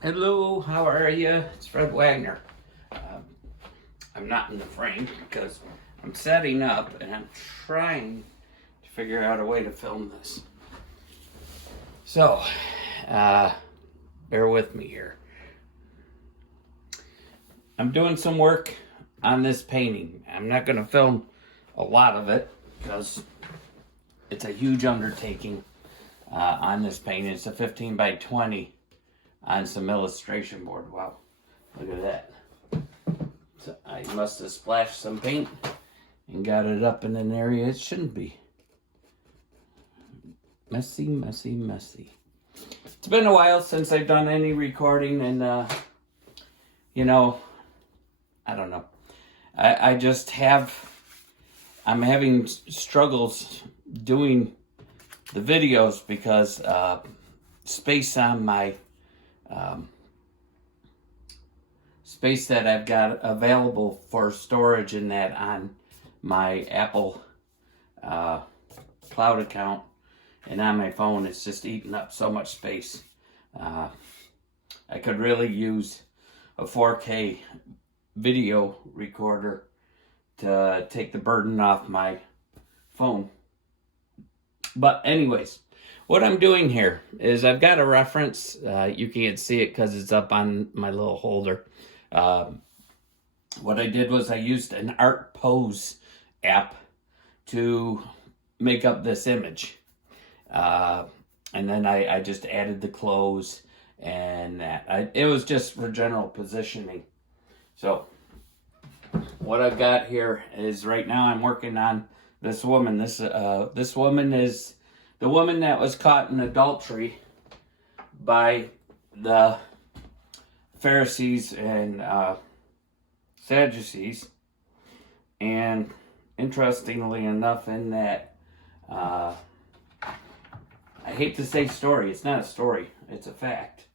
Hello, how are you? It's Fred Wagner. Um, I'm not in the frame because I'm setting up and I'm trying to figure out a way to film this. So, bear with me here. I'm doing some work on this painting. I'm not going to film a lot of it because it's a huge undertaking on this painting. It's a 15 by 20 on some illustration board. Wow, look at that. So I must have splashed some paint and got it up in an area it shouldn't be. Messy, messy, messy. It's been a while since I've done any recording, and I don't know. I'm having struggles doing the videos because space on my space that I've got available for storage and that on my Apple cloud account and on my phone, it's just eating up so much space. I could really use a 4K video recorder to take the burden off my phone. But anyways, what I'm doing here is I've got a reference. You can't see it because it's up on my little holder. What I did was I used an Art Pose app to make up this image. And then I just added the clothes and that. It was just for general positioning. So what I've got here is right now I'm working on this woman. This woman is the woman that was caught in adultery by the Pharisees and Sadducees. And interestingly enough, in that, I hate to say story, it's not a story, it's a fact.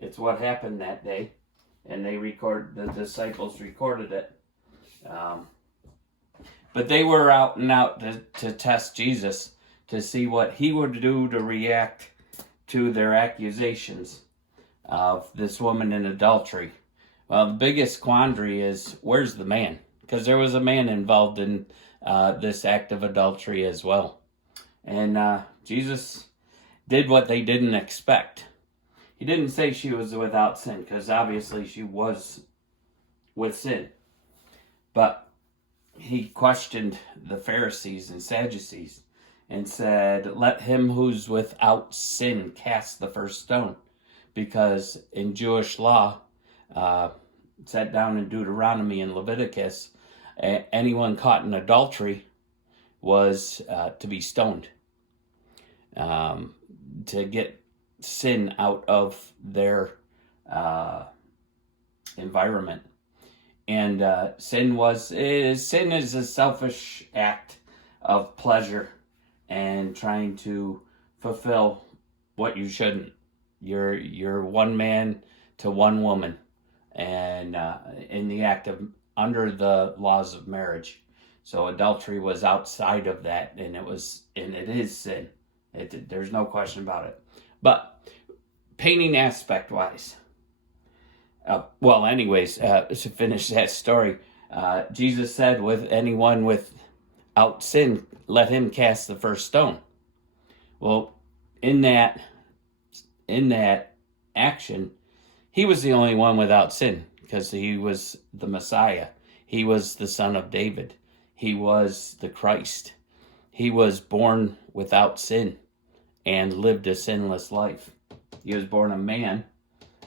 It's what happened that day, and the disciples recorded it. But they were out and out to test Jesus, to see what he would do to react to their accusations of this woman in adultery. Well, the biggest quandary is, where's the man? Because there was a man involved in this act of adultery as well. And Jesus did what they didn't expect. He didn't say she was without sin, because obviously she was with sin. But he questioned the Pharisees and Sadducees and said, let him who's without sin cast the first stone. Because in Jewish law, set down in Deuteronomy and Leviticus, anyone caught in adultery was to be stoned, to get sin out of their environment. And sin is a selfish act of pleasure and trying to fulfill what you shouldn't. You're one man to one woman, and in the act of under the laws of marriage. So adultery was outside of that, and it is sin. There's no question about it. But painting aspect wise, to finish that story, Jesus said, with anyone without sin, let him cast the first stone. Well, in that action, he was the only one without sin, because he was the Messiah. He was the Son of David. He was the Christ. He was born without sin and lived a sinless life. He was born a man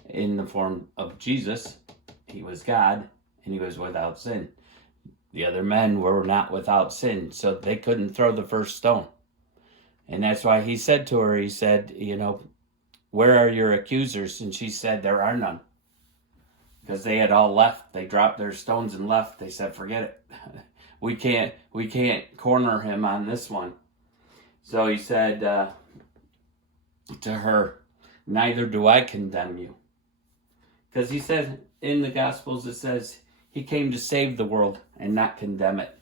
in the form of Jesus. He was God, and he was without sin. The other men were not without sin, so they couldn't throw the first stone. And that's why he said to her, he said, where are your accusers? And she said, there are none. Because they had all left. They dropped their stones and left. They said, forget it. We can't corner him on this one. So he said to her, neither do I condemn you. Because he said in the Gospels, it says he came to save the world and not condemn it.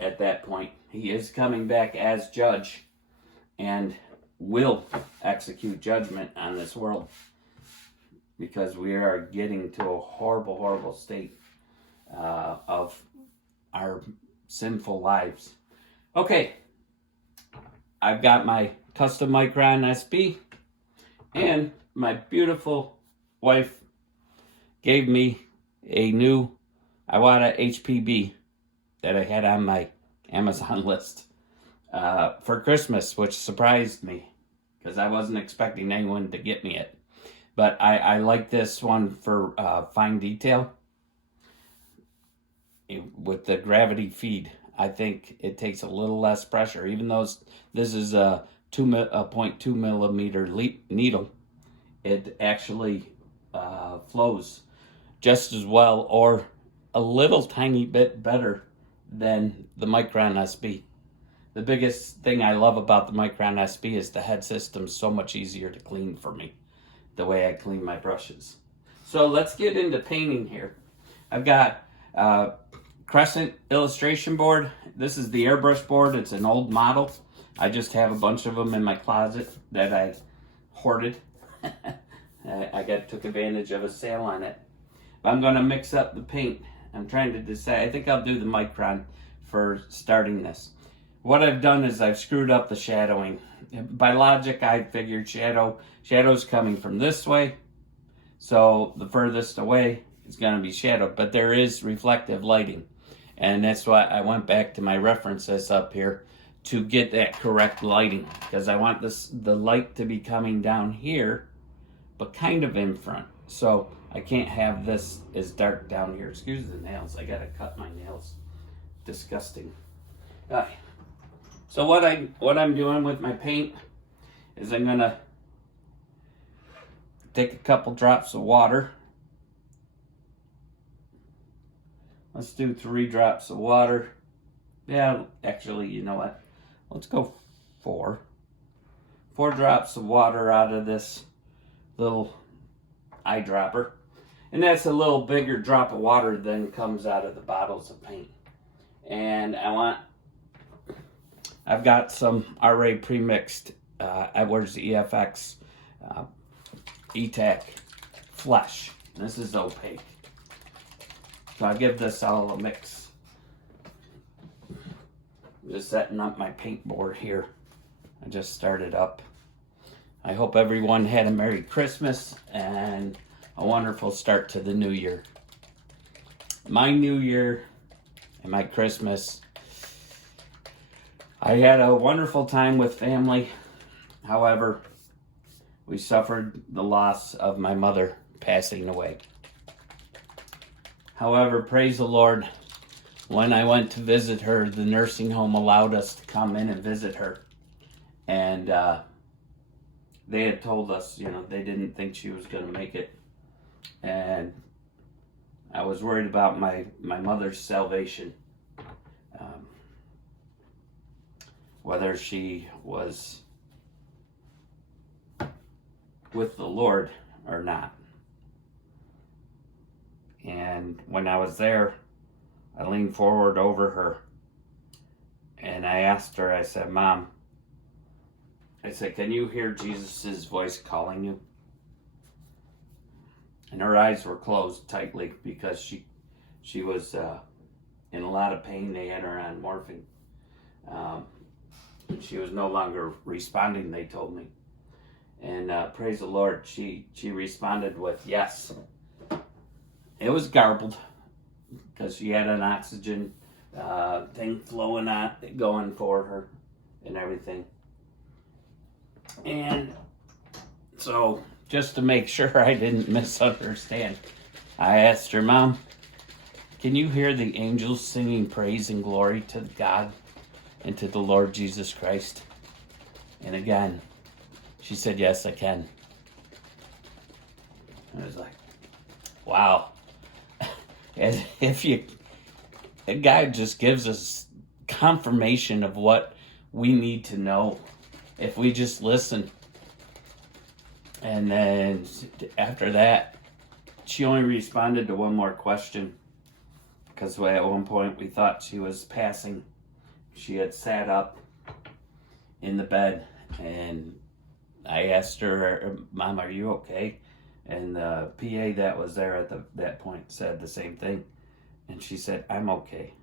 At that point, he is coming back as judge. And will execute judgment on this world, because we are getting to a horrible, horrible state of our sinful lives. Okay, I've got my custom Micron SB, and my beautiful wife gave me a new Iwata HPB that I had on my Amazon list for Christmas, which surprised me because I wasn't expecting anyone to get me it. But I like this one for fine detail with the gravity feed. I think it takes a little less pressure, even though this is a 0.2 millimeter needle. It actually flows just as well, or a little tiny bit better than the Micron SB. The biggest thing I love about the Micron SB is the head system so much easier to clean for me, the way I clean my brushes. So let's get into painting here. I've got Crescent illustration board. This is the Airbrush board. It's an old model. I just have a bunch of them in my closet that I hoarded. I took advantage of a sale on it. But I'm going to mix up the paint. I'm trying to decide. I think I'll do the Micron for starting this. What I've done is I've screwed up the shadowing. By logic, I figured shadow's coming from this way, so the furthest away is going to be shadowed. But there is reflective lighting, and that's why I went back to my references up here to get that correct lighting, because I want the light to be coming down here, but kind of in front. So I can't have this as dark down here. Excuse the nails. I gotta cut my nails. Disgusting. All right. So what I'm doing with my paint is I'm gonna take a couple drops of water. Let's do 3 drops of water. Yeah, actually, you know what? Let's go 4. 4 drops of water out of this little eyedropper. And that's a little bigger drop of water than comes out of the bottles of paint. And I've got some already pre-mixed Edwards EFX ETAC Flesh. This is opaque. So I'll give this all a mix. Just setting up my paint board here. I just started up. I hope everyone had a Merry Christmas and a wonderful start to the new year. My new year and my Christmas, I had a wonderful time with family. However, we suffered the loss of my mother passing away. However, praise the Lord, when I went to visit her, the nursing home allowed us to come in and visit her. And they had told us, they didn't think she was going to make it. And I was worried about my mother's salvation. Whether she was with the Lord or not. And when I was there, I leaned forward over her and I asked her, I said, Mom, I said, can you hear Jesus' voice calling you? And her eyes were closed tightly because she was in a lot of pain. They had her on morphine. She was no longer responding, they told me. And praise the Lord, she responded with yes. It was garbled because she had an oxygen thing flowing on, going for her and everything. And so, just to make sure I didn't misunderstand, I asked her, Mom, can you hear the angels singing praise and glory to God and to the Lord Jesus Christ? And again, she said, yes, I can. I was like, wow. As if God just gives us confirmation of what we need to know if we just listen. And then after that, she only responded to one more question, because at one point we thought she was passing. She had sat up in the bed and I asked her, Mom, are you okay? And the PA that was there at that point said the same thing. And she said, I'm okay.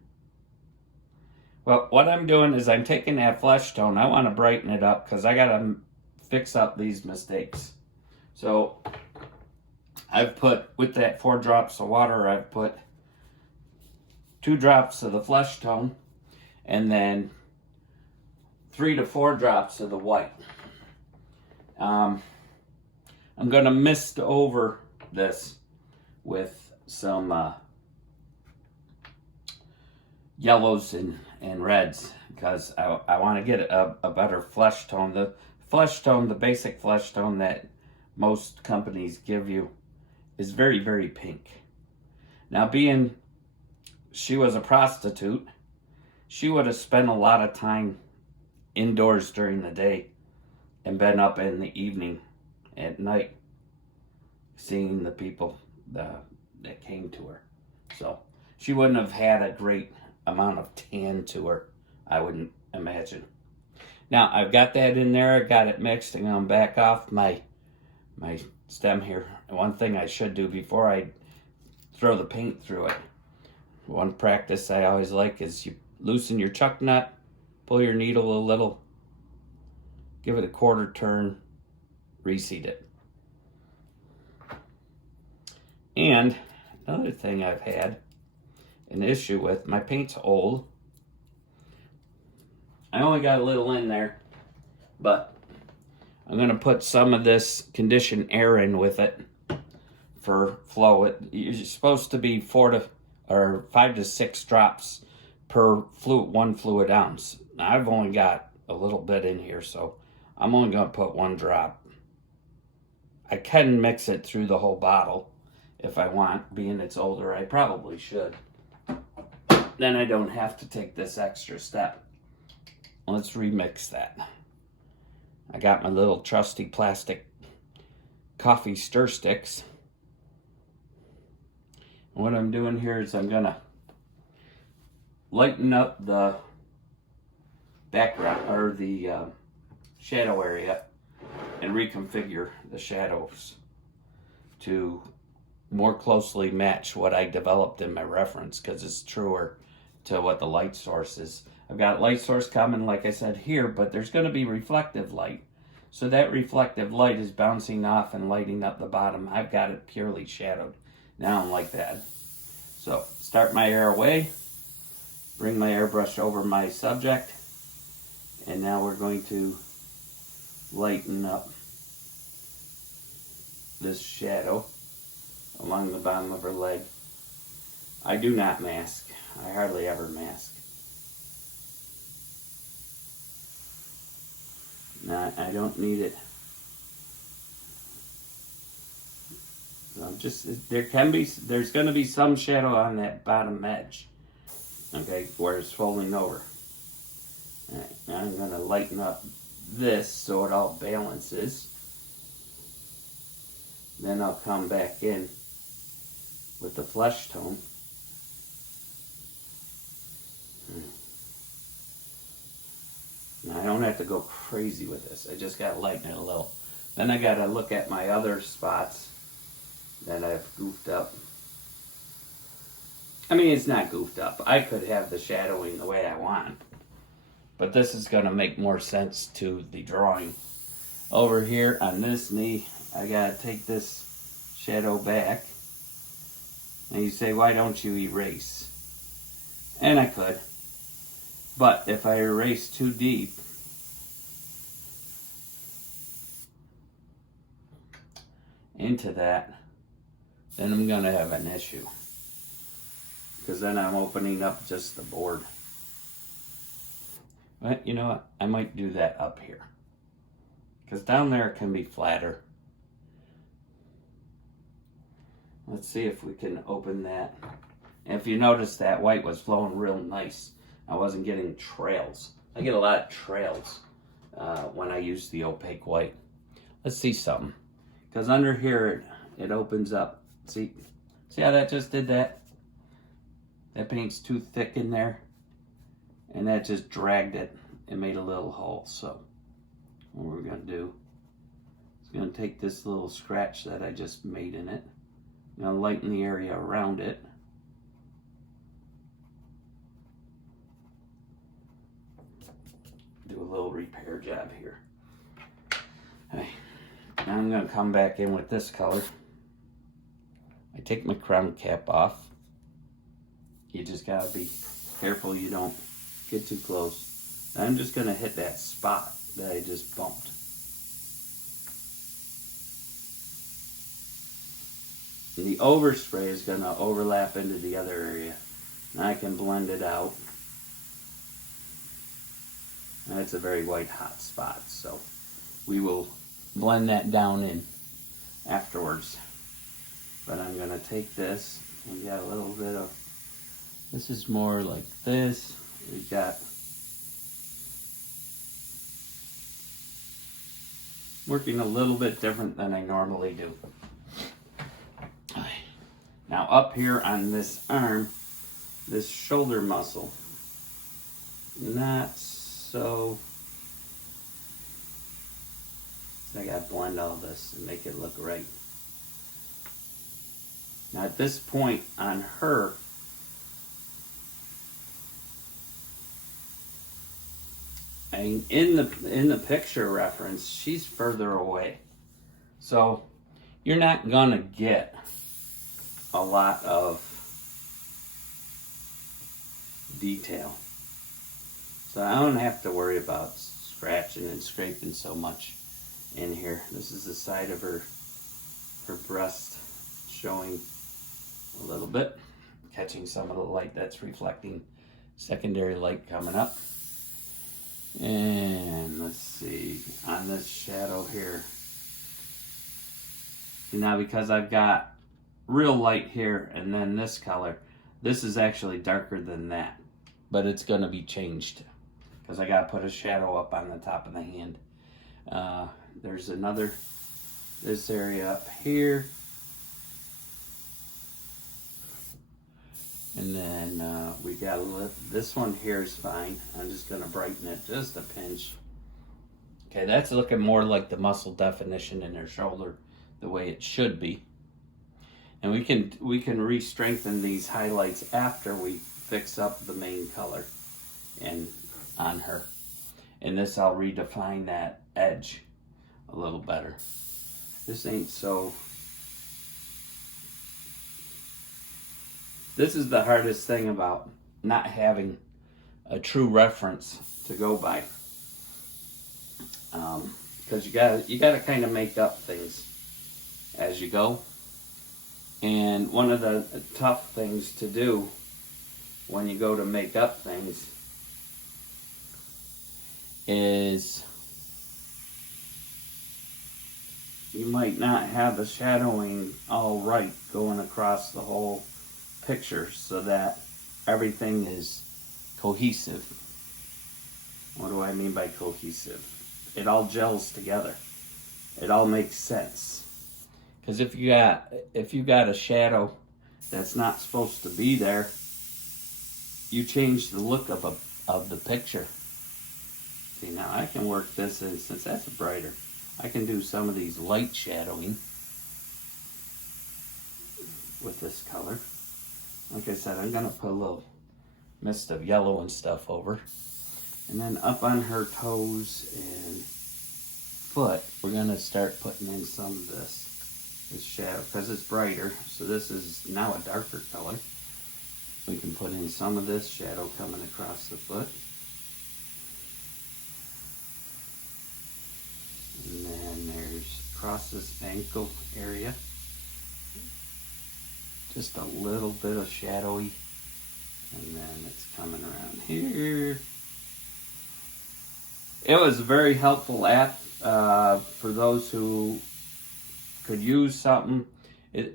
Well, what I'm doing is I'm taking that flesh tone. I want to brighten it up because I got to fix up these mistakes. So I've put, with that 4 drops of water, I've put 2 drops of the flesh tone and then 3 to 4 drops of the white. I'm going to mist over this with some yellows and reds because I want to get a better flesh tone. The flesh tone, the basic flesh tone that most companies give you, is very, very pink. Now, being she was a prostitute, she would have spent a lot of time indoors during the day and been up in the evening at night seeing the people that came to her. So she wouldn't have had a great amount of tan to her, I wouldn't imagine. Now, I've got that in there. I got it mixed, and I'm back off my stem here. One thing I should do before I throw the paint through it, one practice I always like is you loosen your chuck nut, pull your needle a little, give it a quarter turn, reseat it. And another thing I've had an issue with, my paint's old. I only got a little in there, but I'm going to put some of this conditioned air in with it for flow. You're supposed to be 5 to 6 drops per one fluid ounce. Now, I've only got a little bit in here, so I'm only going to put 1 drop. I can mix it through the whole bottle if I want. Being it's older, I probably should. Then I don't have to take this extra step. Let's remix that. I got my little trusty plastic coffee stir sticks. And what I'm doing here is I'm gonna lighten up the background or the shadow area and reconfigure the shadows to more closely match what I developed in my reference, because it's truer to what the light source is. I've got light source coming, like I said, here, but there's going to be reflective light. So that reflective light is bouncing off and lighting up the bottom. I've got it purely shadowed down like that. So start my air away, bring my airbrush over my subject, and now we're going to lighten up this shadow along the bottom of her leg. I do not mask. I hardly ever mask. No, I don't need it. There's going to be some shadow on that bottom edge, okay, where it's folding over. All right, now I'm going to lighten up this so it all balances. Then I'll come back in with the flesh tone. Now I don't have to go crazy with this. I just got to lighten it a little. Then I got to look at my other spots that I've goofed up. I mean, it's not goofed up. I could have the shadowing the way I want, but this is going to make more sense to the drawing. Over here on this knee, I got to take this shadow back. And you say, why don't you erase? And I could. But if I erase too deep, into that, then I'm going to have an issue. Because then I'm opening up just the board. But you know what? I might do that up here. Because down there it can be flatter. Let's see if we can open that. And if you notice, that white was flowing real nice. I wasn't getting trails. I get a lot of trails when I use the opaque white. Let's see something. Because under here, it opens up. See how that just did that? That paint's too thick in there. And that just dragged it and made a little hole. So what we're going to do I'm going to take this little scratch that I just made in it. I'm going to lighten the area around it. Do a little repair job here. Okay. Now I'm going to come back in with this color. I take my crown cap off. You just got to be careful you don't get too close. I'm just going to hit that spot that I just bumped. And the overspray is going to overlap into the other area. Now I can blend it out. And it's a very white hot spot, so we will blend that down in afterwards. But I'm going to take this, we got a little bit of, this is more like this. We got, working a little bit different than I normally do. Now up here on this arm, this shoulder muscle, not so, I gotta blend all this and make it look right. Now at this point on her, and in the picture reference, she's further away. So you're not gonna get a lot of detail. So I don't have to worry about scratching and scraping so much in here. This is the side of her breast showing a little bit, catching some of the light that's reflecting, secondary light coming up. And let's see, on this shadow here. Now because I've got real light here and then this color, this is actually darker than that, but it's going to be changed because I got to put a shadow up on the top of the hand. There's another, this area up here, and then we got this one here is fine. I'm just going to brighten it just a pinch. Okay, that's looking more like the muscle definition in her shoulder, the way it should be. And we can re-strengthen these highlights after we fix up the main color and on her. And this, I'll redefine that edge a little better. This ain't so. This is the hardest thing about not having a true reference to go by. Because you gotta kind of make up things as you go. And one of the tough things to do when you go to make up things is you might not have the shadowing all right going across the whole picture so that everything is cohesive. What do I mean by cohesive? It all gels together. It all makes sense. Because if you got a shadow that's not supposed to be there, you change the look of the picture. See, now I can work this in, since that's brighter, I can do some of these light shadowing with this color. Like I said, I'm going to put a little mist of yellow and stuff over. And then up on her toes and foot, we're going to start putting in some of this shadow, because it's brighter. So this is now a darker color. We can put in some of this shadow coming across the foot. And then there's across this ankle area. Just a little bit of shadowy. And then it's coming around here. It was a very helpful app for those who could use something.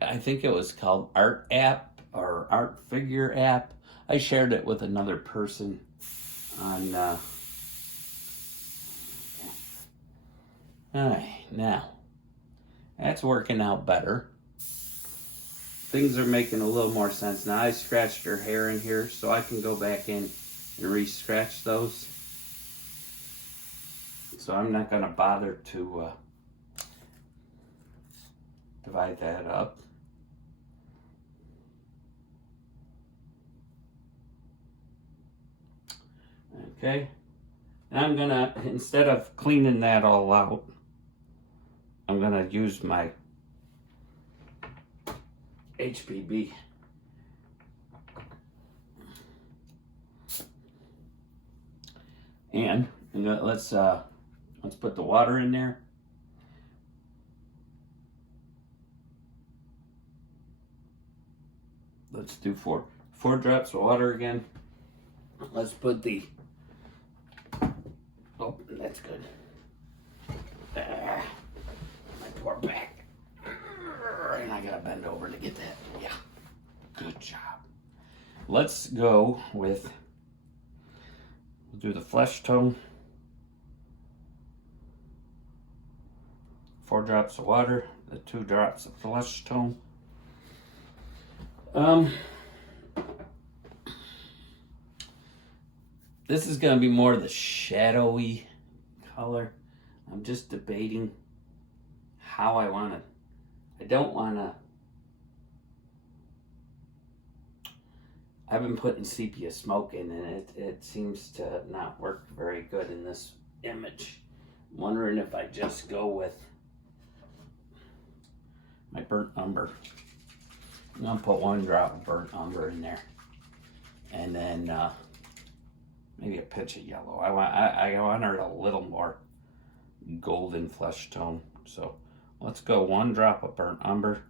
I think it was called Art App or Art Figure App. I shared it with another person on. Alright, now that's working out better. Things are making a little more sense now. I scratched her hair in here, so I can go back in and re-scratch those. So I'm not going to bother to divide that up. Okay. Now I'm gonna, instead of cleaning that all out, I'm gonna use my HPB. And let's put the water in there. Let's do four drops of water again. Let's put the, oh, that's good. My poor back. And I gotta bend over to get that. Yeah, good job. Let's go with, we'll do the flesh tone. 4 drops of water, the 2 drops of flesh tone. This is going to be more the shadowy color. I'm just debating how I want to. I don't want to. I've been putting sepia smoke in, and it seems to not work very good in this image. I'm wondering if I just go with my burnt umber. I'm going to put 1 drop of burnt umber in there. And then maybe a pinch of yellow. I want her a little more golden flesh tone. So let's go 1 drop of burnt umber.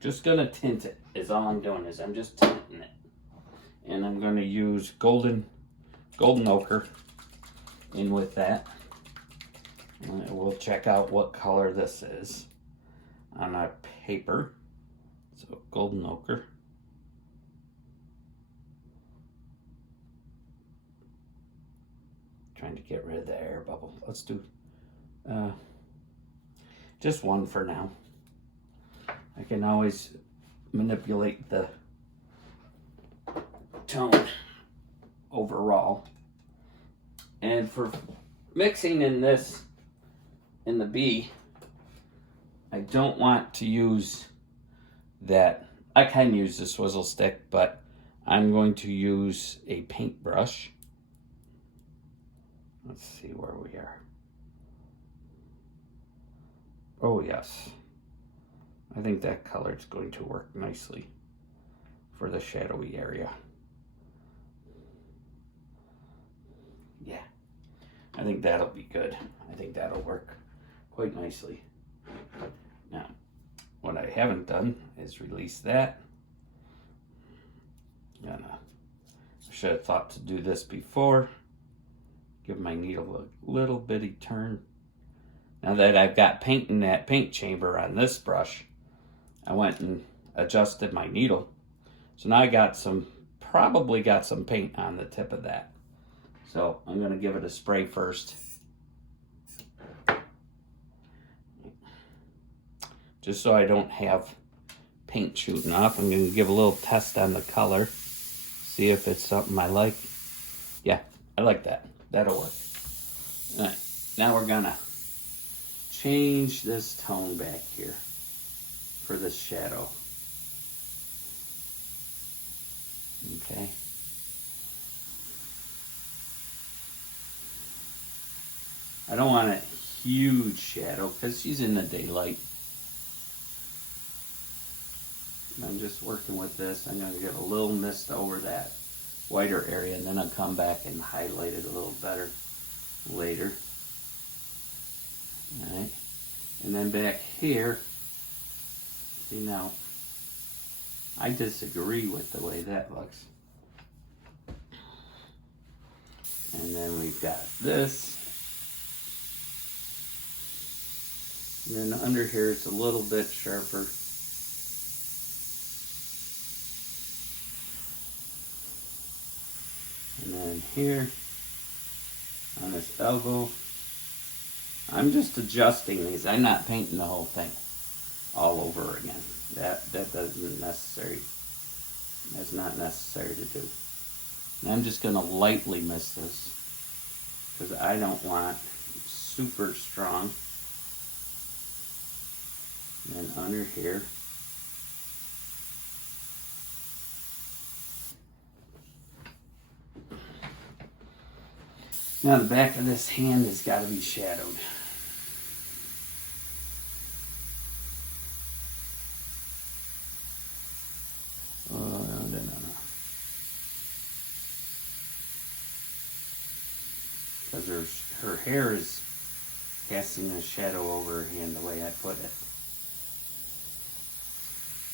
Just going to tint it is all I'm doing, is I'm just tinting it. And I'm going to use golden ochre in with that. And we'll check out what color this is on our paper. So golden ochre. Trying to get rid of the air bubble. Let's do just 1 for now. I can always manipulate the tone overall. And for mixing in this, in the B, I don't want to use that. I can use the swizzle stick, but I'm going to use a paintbrush. Let's see where we are. Oh yes. I think that color is going to work nicely for the shadowy area. Yeah, I think that'll be good. I think that'll work quite nicely. Now, what I haven't done is release that. I should have thought to do this before. Give my needle a little bitty turn. Now that I've got paint in that paint chamber on this brush, I went and adjusted my needle. So now I got probably got some paint on the tip of that. So I'm gonna give it a spray first. Just so I don't have paint shooting off, I'm gonna give a little test on the color. See if it's something I like. Yeah, I like that. That'll work. All right, now we're gonna change this tone back here for the shadow. Okay. I don't want a huge shadow because she's in the daylight. I'm just working with this. I'm going to get a little mist over that whiter area, and then I'll come back and highlight it a little better later. All right. And then back here, see now, I disagree with the way that looks. And then we've got this. And then under here it's a little bit sharper. And then here, on this elbow, I'm just adjusting these. I'm not painting the whole thing all over again. That doesn't necessary. That's not necessary to do. And I'm just going to lightly mist this because I don't want super strong. And then under here. Now the back of this hand has got to be shadowed. No. Because her hair is casting a shadow over her hand the way I put it.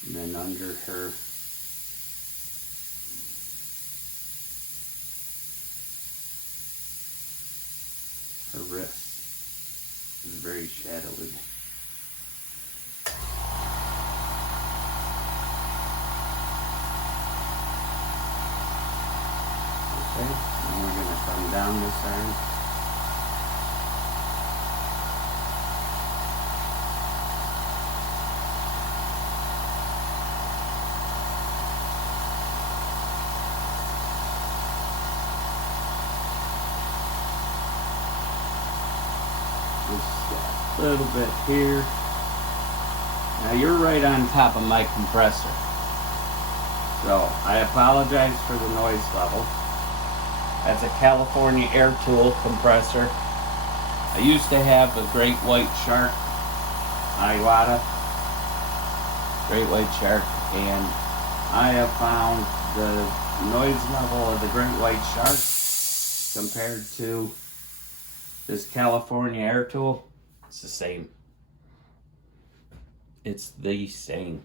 And then under her wrist is very shadowy. Okay, now we're going to thumb down this arm. Just a little bit here. Now you're right on top of my compressor. So I apologize for the noise level. That's a California Air Tool compressor. I used to have a Great White Shark Iwata. Great White Shark, and I have found the noise level of the Great White Shark compared to this California Air Tool, it's the same. It's the same.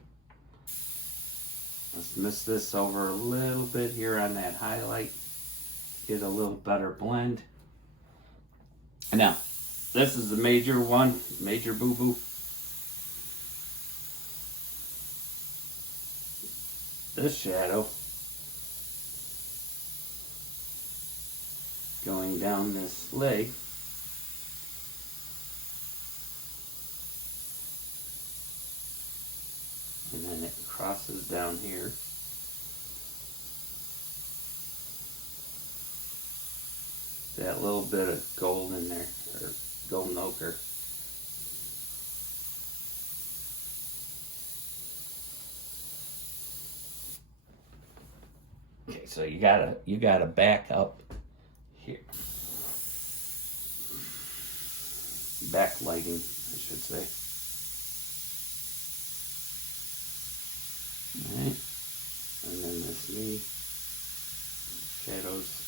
Let's mist this over a little bit here on that highlight. Get a little better blend. Now, this is the major one, major boo-boo. This shadow going down this leg. And then it crosses down here. That little bit of gold in there, or golden ochre. Okay, so you gotta back up here. Backlighting, I should say. Alright, and then this knee, shadows.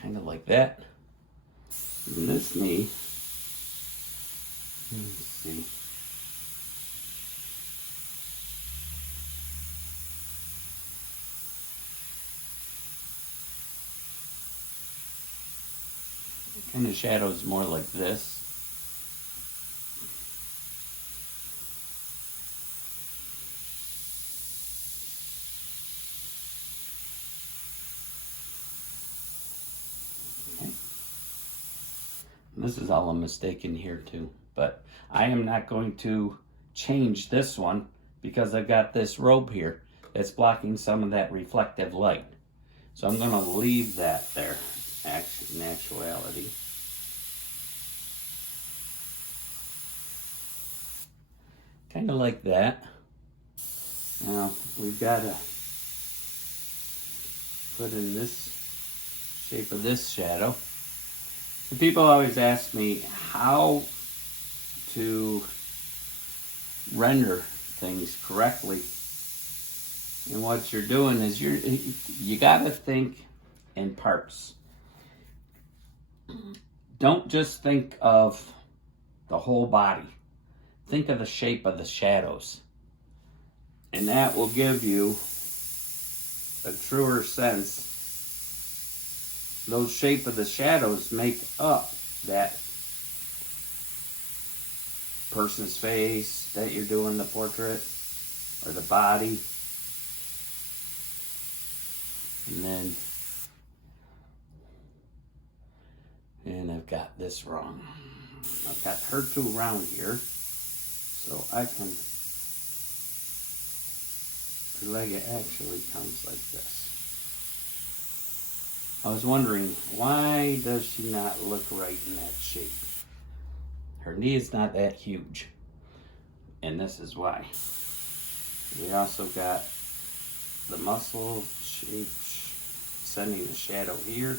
Kind of like that. And this knee, let's see. Kind of shadows more like this. This is all a mistake in here too, but I am not going to change this one because I've got this robe here that's blocking some of that reflective light. So I'm going to leave that there, in actuality. Kind of like that. Now we've got to put in this shape of this shadow. And people always ask me how to render things correctly. And what you're doing is you got to think in parts. Don't just think of the whole body. Think of the shape of the shadows. And that will give you a truer sense. Those shape of the shadows make up that person's face that you're doing the portrait, or the body. And I've got this wrong. I've got her too round here, so I can, her leg actually comes like this. I was wondering, why does she not look right in that shape? Her knee is not that huge, and this is why. We also got the muscle shape sending the shadow here.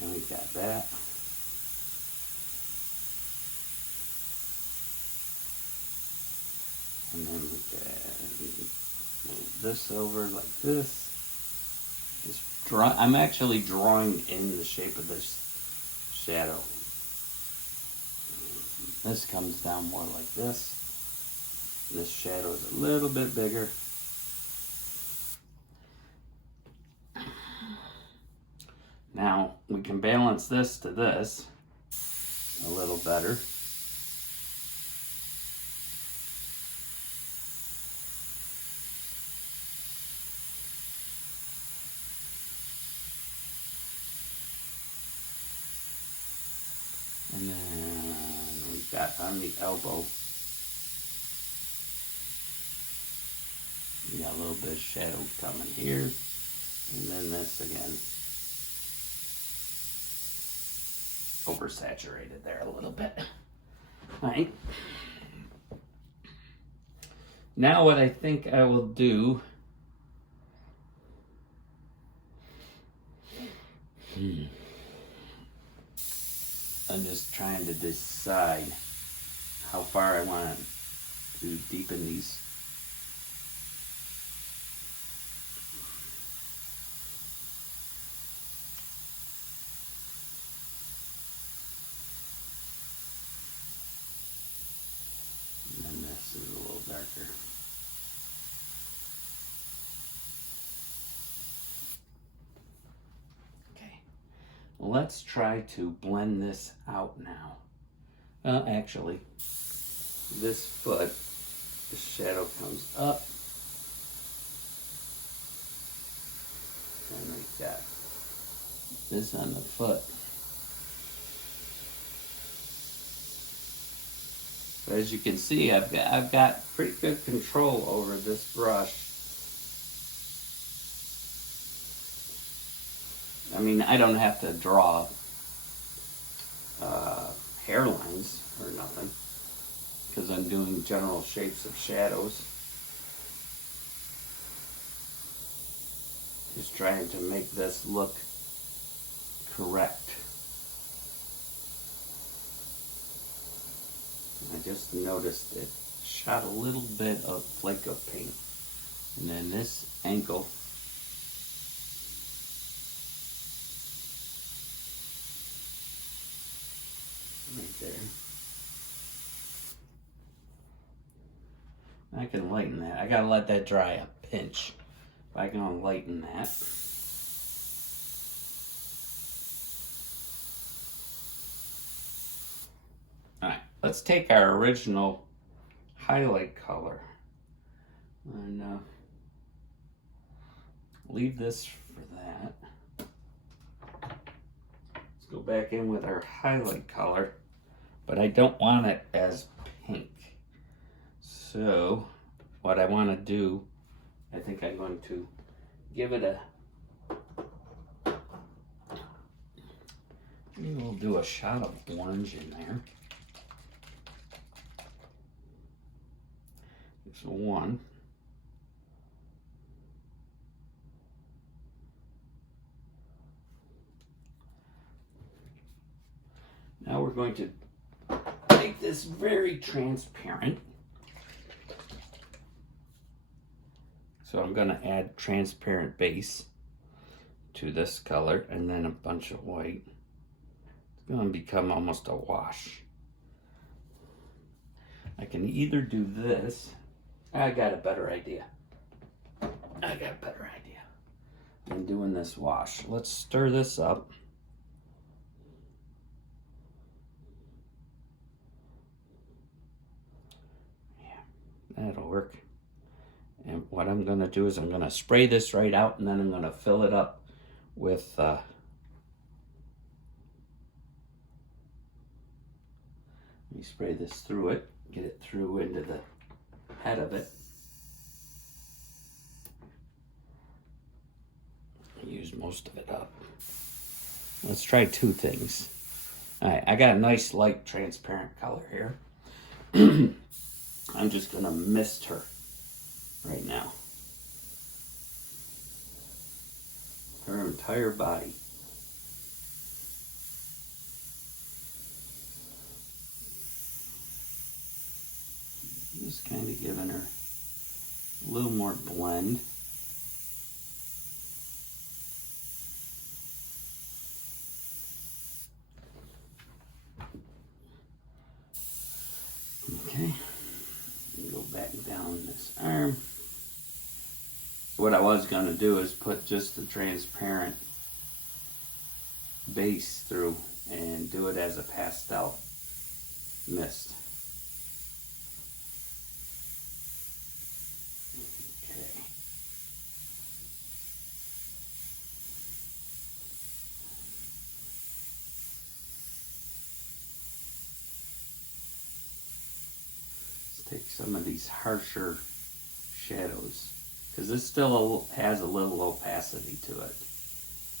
And we've got that. And then we can move this over like this. I'm actually drawing in the shape of this shadow. This comes down more like this. This shadow is a little bit bigger. Now we can balance this to this a little better. And then we've got on the elbow, we got a little bit of shadow coming here, and then this again, oversaturated there a little bit. All right. Now what I think I will do, I'm just trying to decide how far I want to deepen these. And then this is a little darker. Okay, let's try to blend this out now. Actually, this foot, the shadow comes up, and we've got this on the foot. But as you can see, I've got pretty good control over this brush. I mean, I don't have to draw hairlines or nothing, because I'm doing general shapes of shadows. Just trying to make this look correct. I just noticed it shot a little bit of flake of paint. And then this ankle, right there. I can lighten that. I gotta let that dry a pinch. I can lighten that. Alright, let's take our original highlight color and leave this for that. Let's go back in with our highlight color, but I don't want it as pink. So what I want to do, I think I'm going to give it a, maybe we'll do a shot of orange in there. So one. Now we're going to make this very transparent. So I'm going to add transparent base to this color and then a bunch of white. It's going to become almost a wash. I can either do this. I got a better idea. I'm doing this wash. Let's stir this up. Yeah, that'll work. And what I'm going to do is I'm going to spray this right out, and then I'm going to fill it up with let me spray this through it, get it through into the head of it. Use most of it up. Let's try two things. All right, I got a nice light transparent color here. I'm just gonna mist her right now. Her entire body. Just kind of giving her a little more blend. Okay, go back down this arm. What I was going to do is put just the transparent base through and do it as a pastel mist. Okay. Let's take some of these harsher shadows, because this still has a little opacity to it.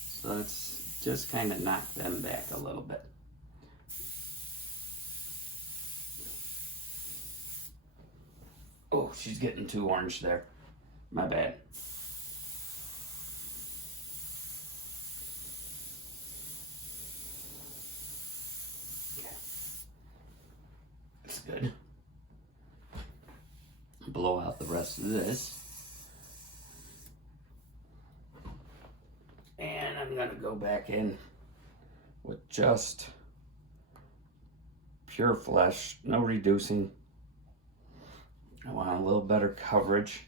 So let's just kind of knock them back a little bit. Oh, she's getting too orange there. My bad. Okay. That's good. Blow out the rest of this. And I'm going to go back in with just pure flesh, no reducing. I want a little better coverage.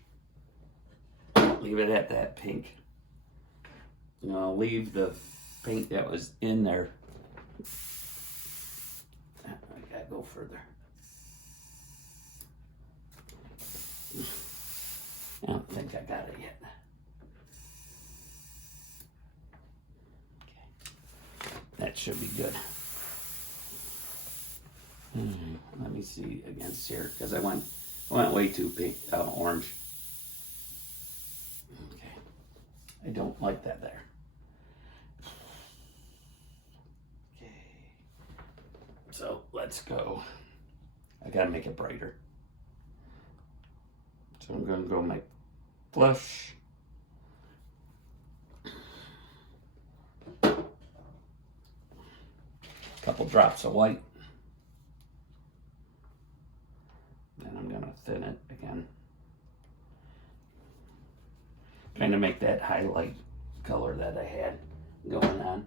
Leave it at that pink. And I'll leave the pink that was in there. I gotta go further. I don't think I got it yet. Okay. That should be good. Let me see against here, because I went way too pink, orange. Okay. I don't like that there. Okay. So let's go. I gotta make it brighter. So I'm gonna go my flush. Couple drops of white. Then I'm gonna thin it again. Trying to make that highlight color that I had going on.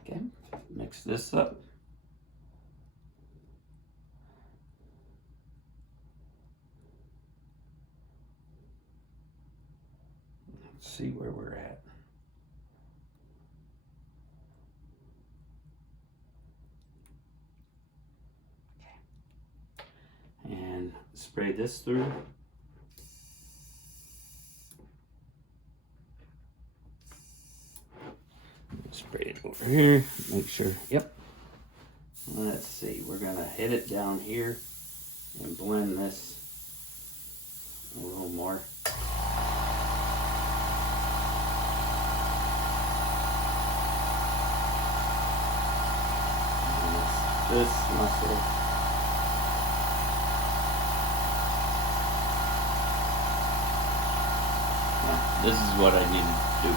Okay, mix this up. Let's see where we're at. Okay. And spray this through. Spray it over here, make sure, yep. Let's see, we're gonna hit it down here and blend this a little more. And this muscle. Yeah, this is what I needed to do.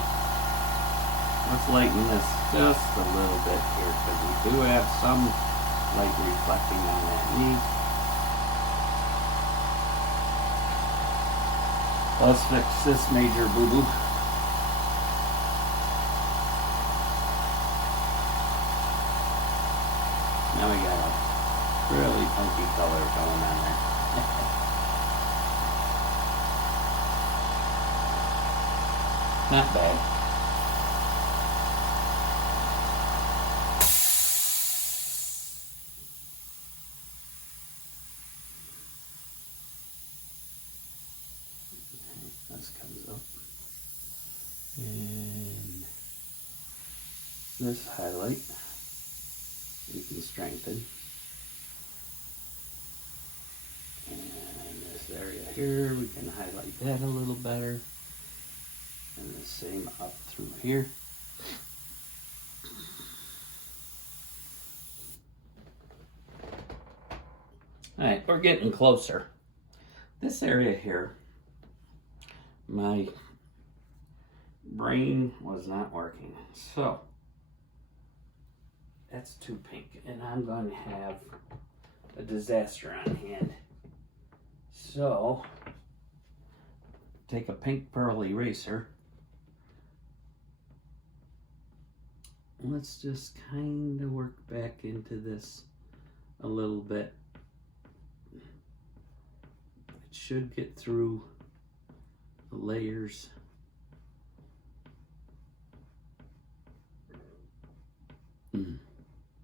Let's lighten this just a little bit here, because we do have some light reflecting on that knee. Let's fix this major boo-boo. Now we got a really funky color going on there. Not bad. This comes up. And this highlight we can strengthen. And this area here, we can highlight that a little better. And the same up through here. All right, we're getting closer. This area here, my brain was not working. So, that's too pink, and I'm going to have a disaster on hand. So, take a pink pearl eraser. Let's just kind of work back into this a little bit. It should get through the layers.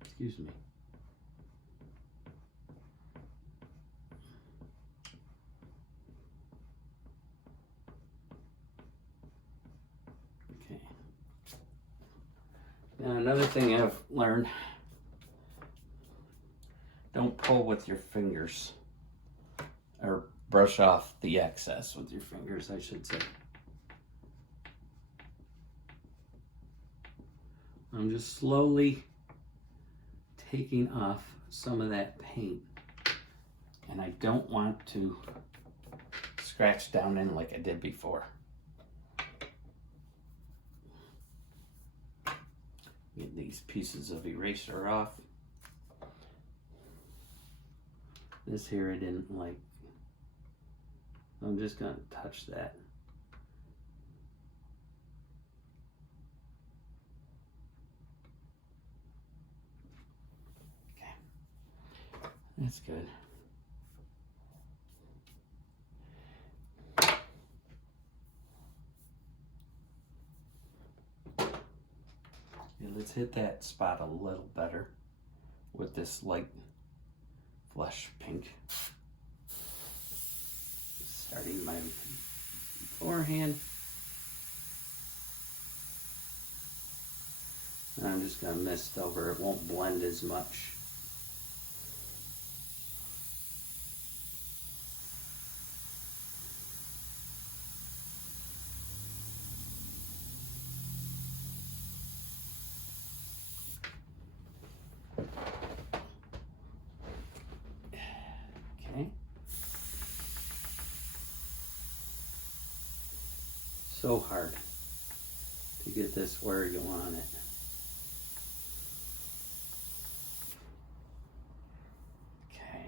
Excuse me. Okay. Now another thing I've learned, don't pull with your fingers, or brush off the excess with your fingers, I should say. I'm just slowly taking off some of that paint, and I don't want to scratch down in like I did before. Get these pieces of eraser off. This here I didn't like. I'm just going to touch that. Okay. That's good. Let's hit that spot a little better with this light flesh pink. Starting my forehand. And I'm just going to mist over. It won't blend as much. Okay. So hard to get this where you want it. Okay,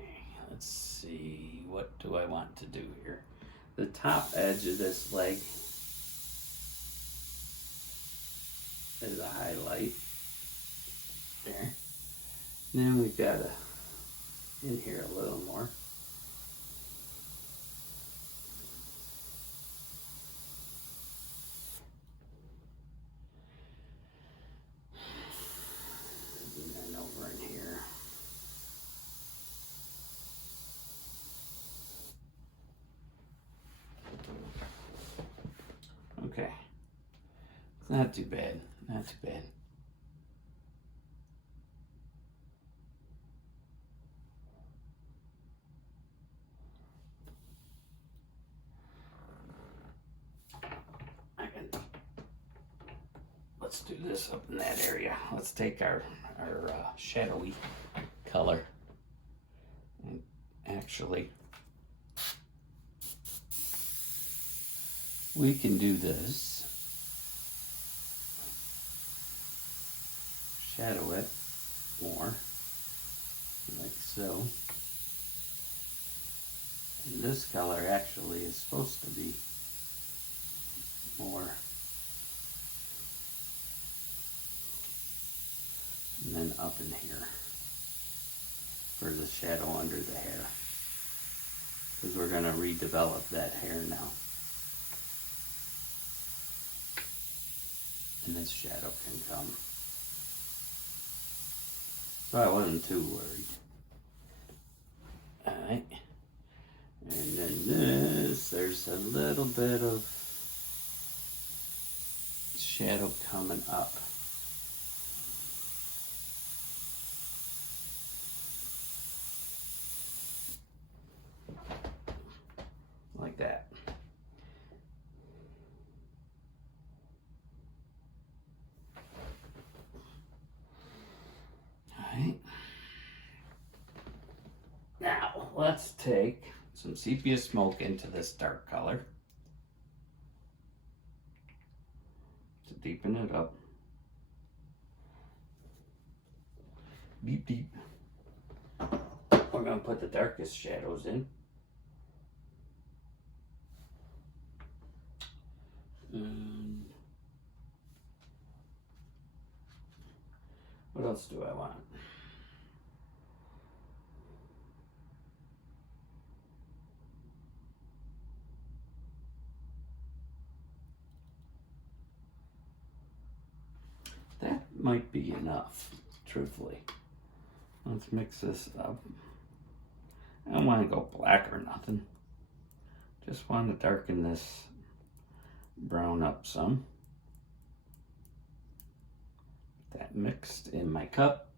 let's see, what do I want to do here? The top edge of this leg is a highlight there. Then we've got to in here a little more. And then over in here. Okay. Not too bad. Not too bad. Let's do this up in that area. Let's take our shadowy color and actually we can do this, shadow it more like so, and this color actually is supposed to be more. And then up in here for the shadow under the hair, because we're going to redevelop that hair now. And this shadow can come. So I wasn't too worried. Alright. And then this, there's a little bit of shadow coming up. like that. All right. Now, let's take some sepia smoke into this dark color to deepen it up. Beep, beep. We're going to put the darkest shadows in. And what else do I want? That might be enough, truthfully. Let's mix this up. I don't want to go black or nothing. Just want to darken this brown up some. That mixed in my cup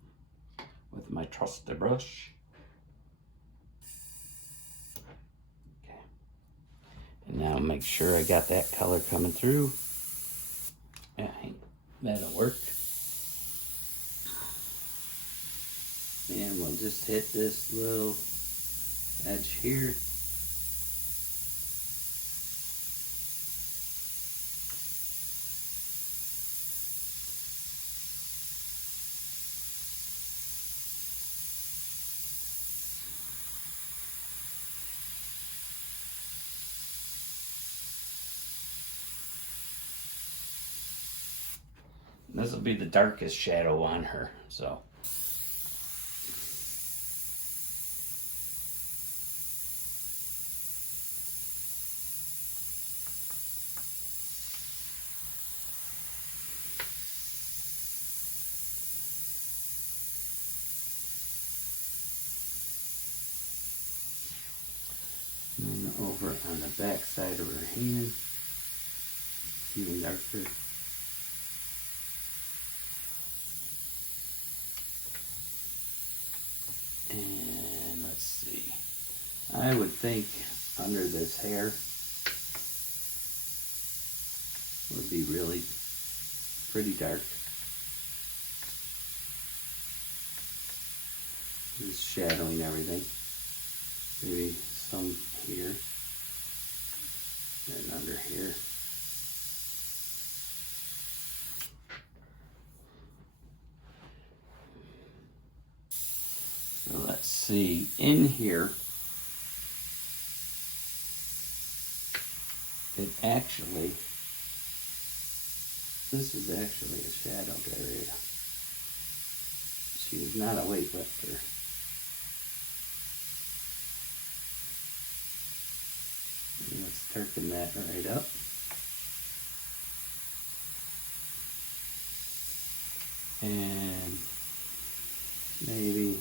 with my trusty brush. Okay. And now make sure I got that color coming through. Yeah, that'll work. And we'll just hit this little edge here. This will be the darkest shadow on her, so. And over on the back side of her hand, even darker. And let's see, I would think under this hair would be really pretty dark. Just shadowing everything. Maybe some here and under here. So let's see, in here, this is actually a shadowed area. She is not a weightlifter. And let's darken that right up. And maybe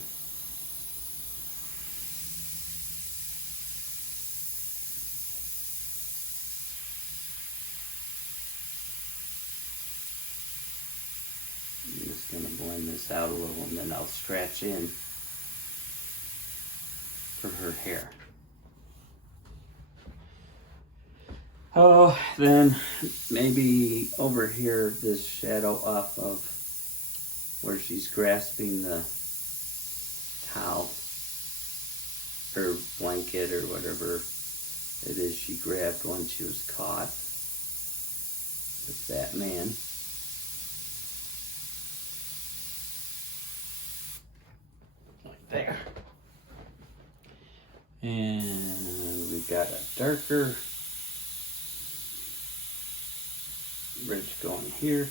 I'm just going to blend this out a little and then I'll scratch in for her hair. Oh, then maybe over here, this shadow off of where she's grasping the towel or blanket or whatever it is she grabbed when she was caught with that man. Like there. And we've got a darker ridge going here.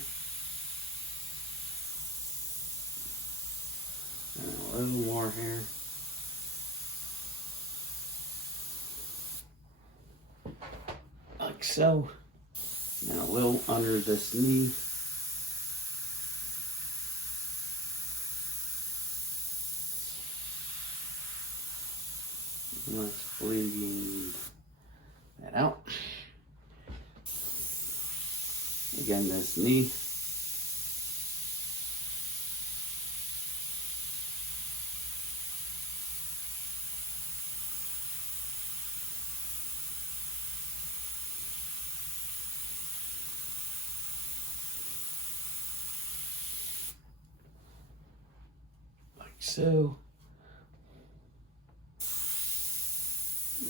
And a little more here. Like so. Now a little under this knee. Let's bleed that out. Again, this knee. so.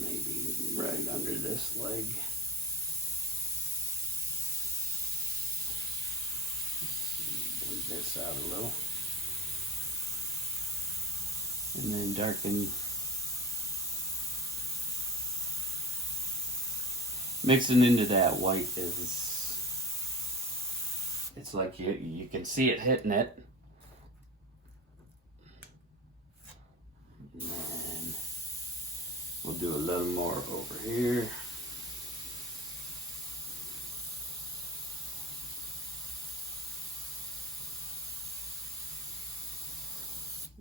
Maybe right under this leg. Bleed this out a little. And then darken. Mixing into that white is, it's like you can see it hitting it. And then we'll do a little more over here.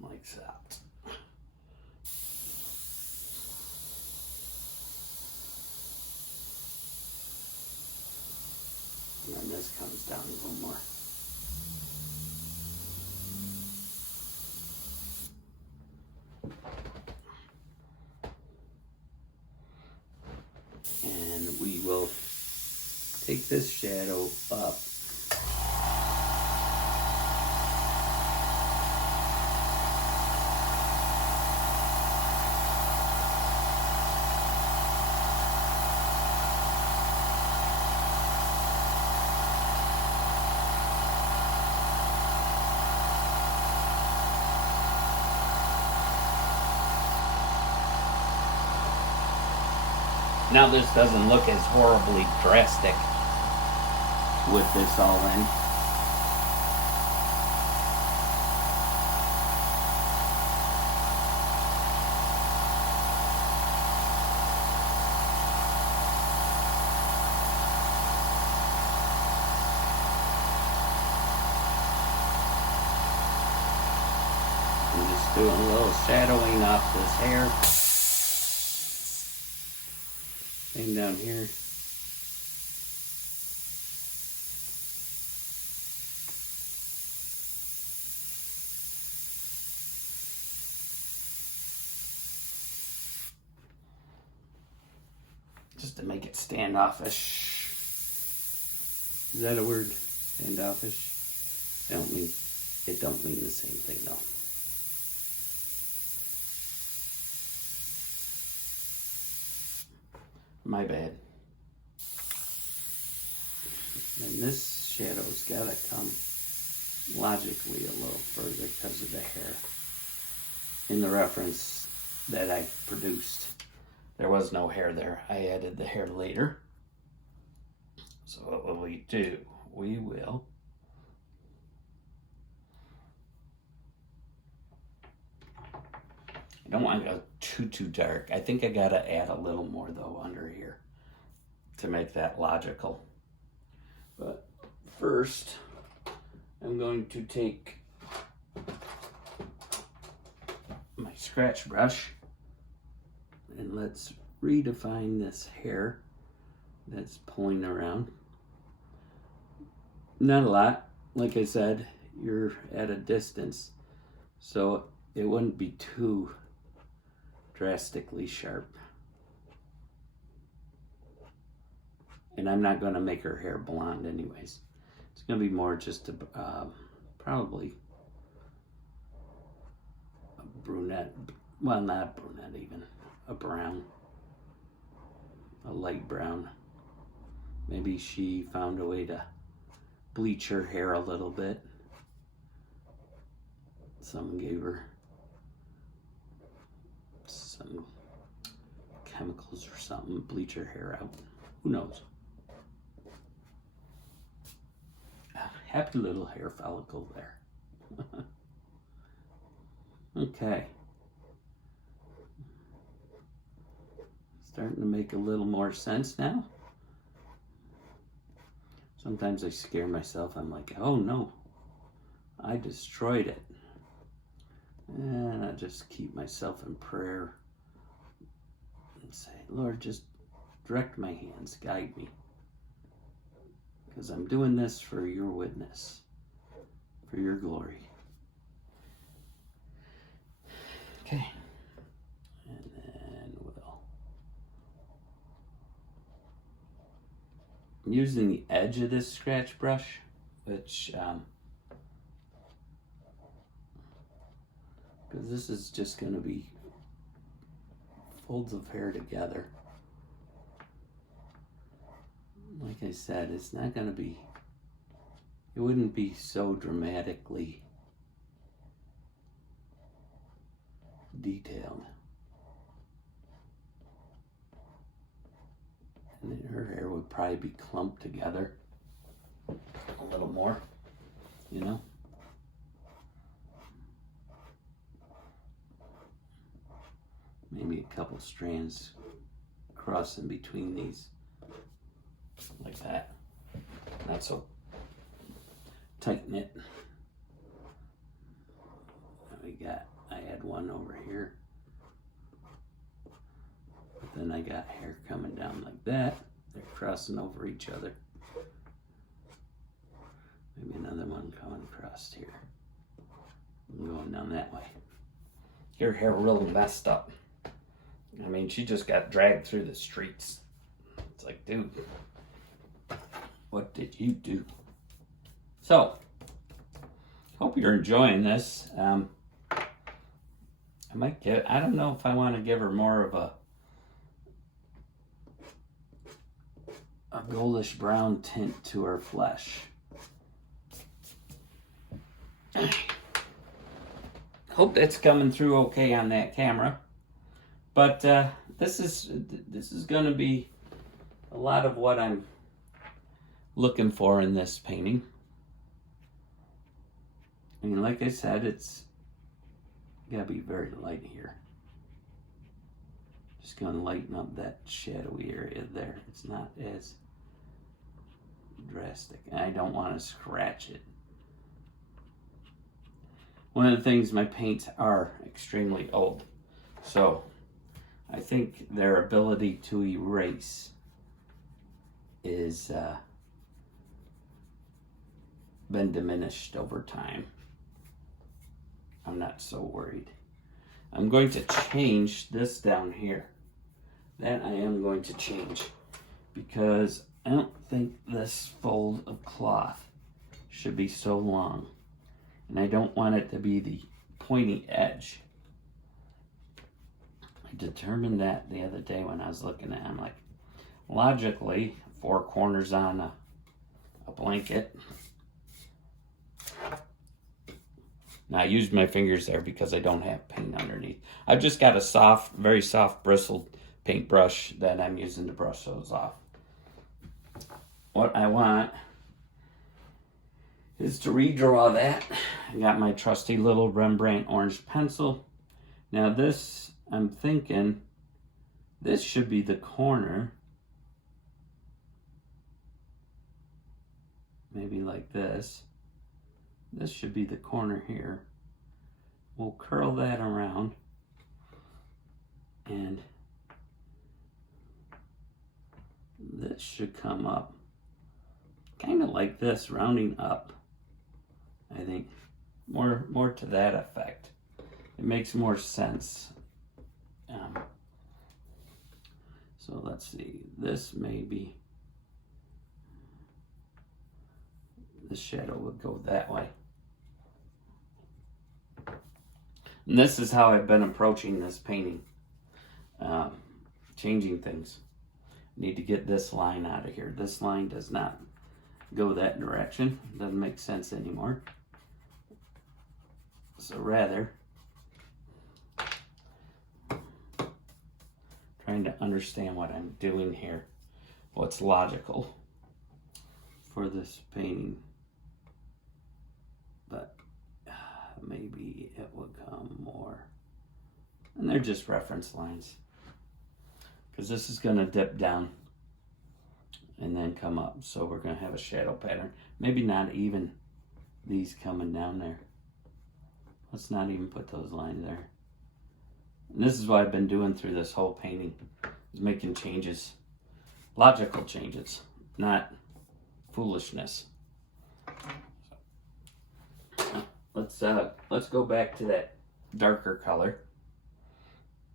Like that. And then this comes down a little more. And we will take this shadow up. Now this doesn't look as horribly drastic with this all in. I'm just doing a little shadowing off this hair. Same down here. Just to make it standoffish. Is that a word? Standoffish? It don't mean the same thing though. My bad. And this shadow's gotta come logically a little further because of the hair. In the reference that I produced, there was no hair there. I added the hair later. So what will we do? We will I don't want to go too dark. I think I gotta add a little more though under here to make that logical. But first, I'm going to take my scratch brush and let's redefine this hair that's pulling around. Not a lot. Like I said, you're at a distance, so it wouldn't be too drastically sharp. And I'm not going to make her hair blonde anyways. It's going to be more just a, probably a brunette. Well, not brunette even. A brown. A light brown. Maybe she found a way to bleach her hair a little bit. Someone gave her some chemicals or something, bleach her hair out. Who knows? Happy little hair follicle there. Okay. Starting to make a little more sense now. Sometimes I scare myself. I'm like, oh no, I destroyed it. And I just keep myself in prayer and say, Lord, just direct my hands, guide me. Because I'm doing this for your witness, for your glory. Okay. And then I'm using the edge of this scratch brush, which because this is just going to be folds of hair together. Like I said, it's not going to be, it wouldn't be so dramatically detailed. And then her hair would probably be clumped together a little more, you know? Maybe a couple strands crossing between these, like that. Not so tight knit. I had one over here, but then I got hair coming down like that. They're crossing over each other. Maybe another one coming across here. I'm going down that way. Your hair really messed up. I mean, she just got dragged through the streets. It's like, dude, what did you do? So, hope you're enjoying this. I don't know if I want to give her more of a goldish brown tint to her flesh. Hope that's coming through okay on that camera. But this is going to be a lot of what I'm looking for in this painting. I mean, like I said, it's got to be very light here. Just going to lighten up that shadowy area there. It's not as drastic. I don't want to scratch it. One of the things, my paints are extremely old. So I think their ability to erase is been diminished over time. I'm not so worried. I'm going to change this down here. That I am going to change, because I don't think this fold of cloth should be so long. And I don't want it to be the pointy edge. I determined that the other day when I was looking at it. I'm like, logically, 4 corners on a blanket. Now, I used my fingers there because I don't have paint underneath. I've just got a soft, very soft bristled paintbrush that I'm using to brush those off. What I want is to redraw that. I got my trusty little Rembrandt orange pencil. Now this, I'm thinking, this should be the corner. Maybe like this. This should be the corner here. We'll curl that around. And this should come up. Kind of like this, rounding up. I think more to that effect. It makes more sense. So let's see. This maybe, the shadow would go that way. And this is how I've been approaching this painting. Changing things. Need to get this line out of here. This line does not go that direction. Doesn't make sense anymore. So rather, trying to understand what I'm doing here, what's logical for this painting. But maybe it will come more. And they're just reference lines, because this is going to dip down and then come up. So we're going to have a shadow pattern. Maybe not even these coming down there. Let's not even put those lines there. And this is what I've been doing through this whole painting, is making changes, logical changes, not foolishness. Let's go back to that darker color.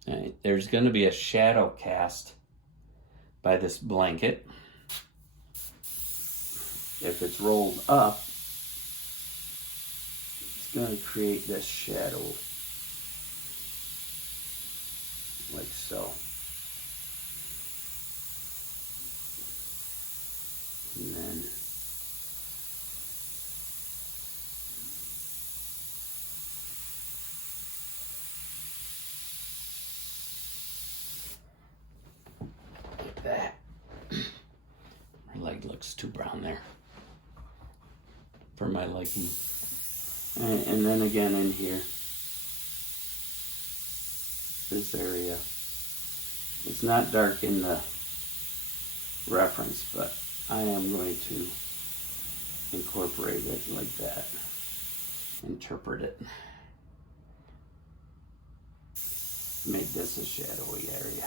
All right, there's going to be a shadow cast by this blanket. If it's rolled up, it's going to create this shadow like so. And then like that. My leg looks too brown there for my liking. And then again in here, this area. It's not dark in the reference, but I am going to incorporate it like that. Interpret it. Make this a shadowy area.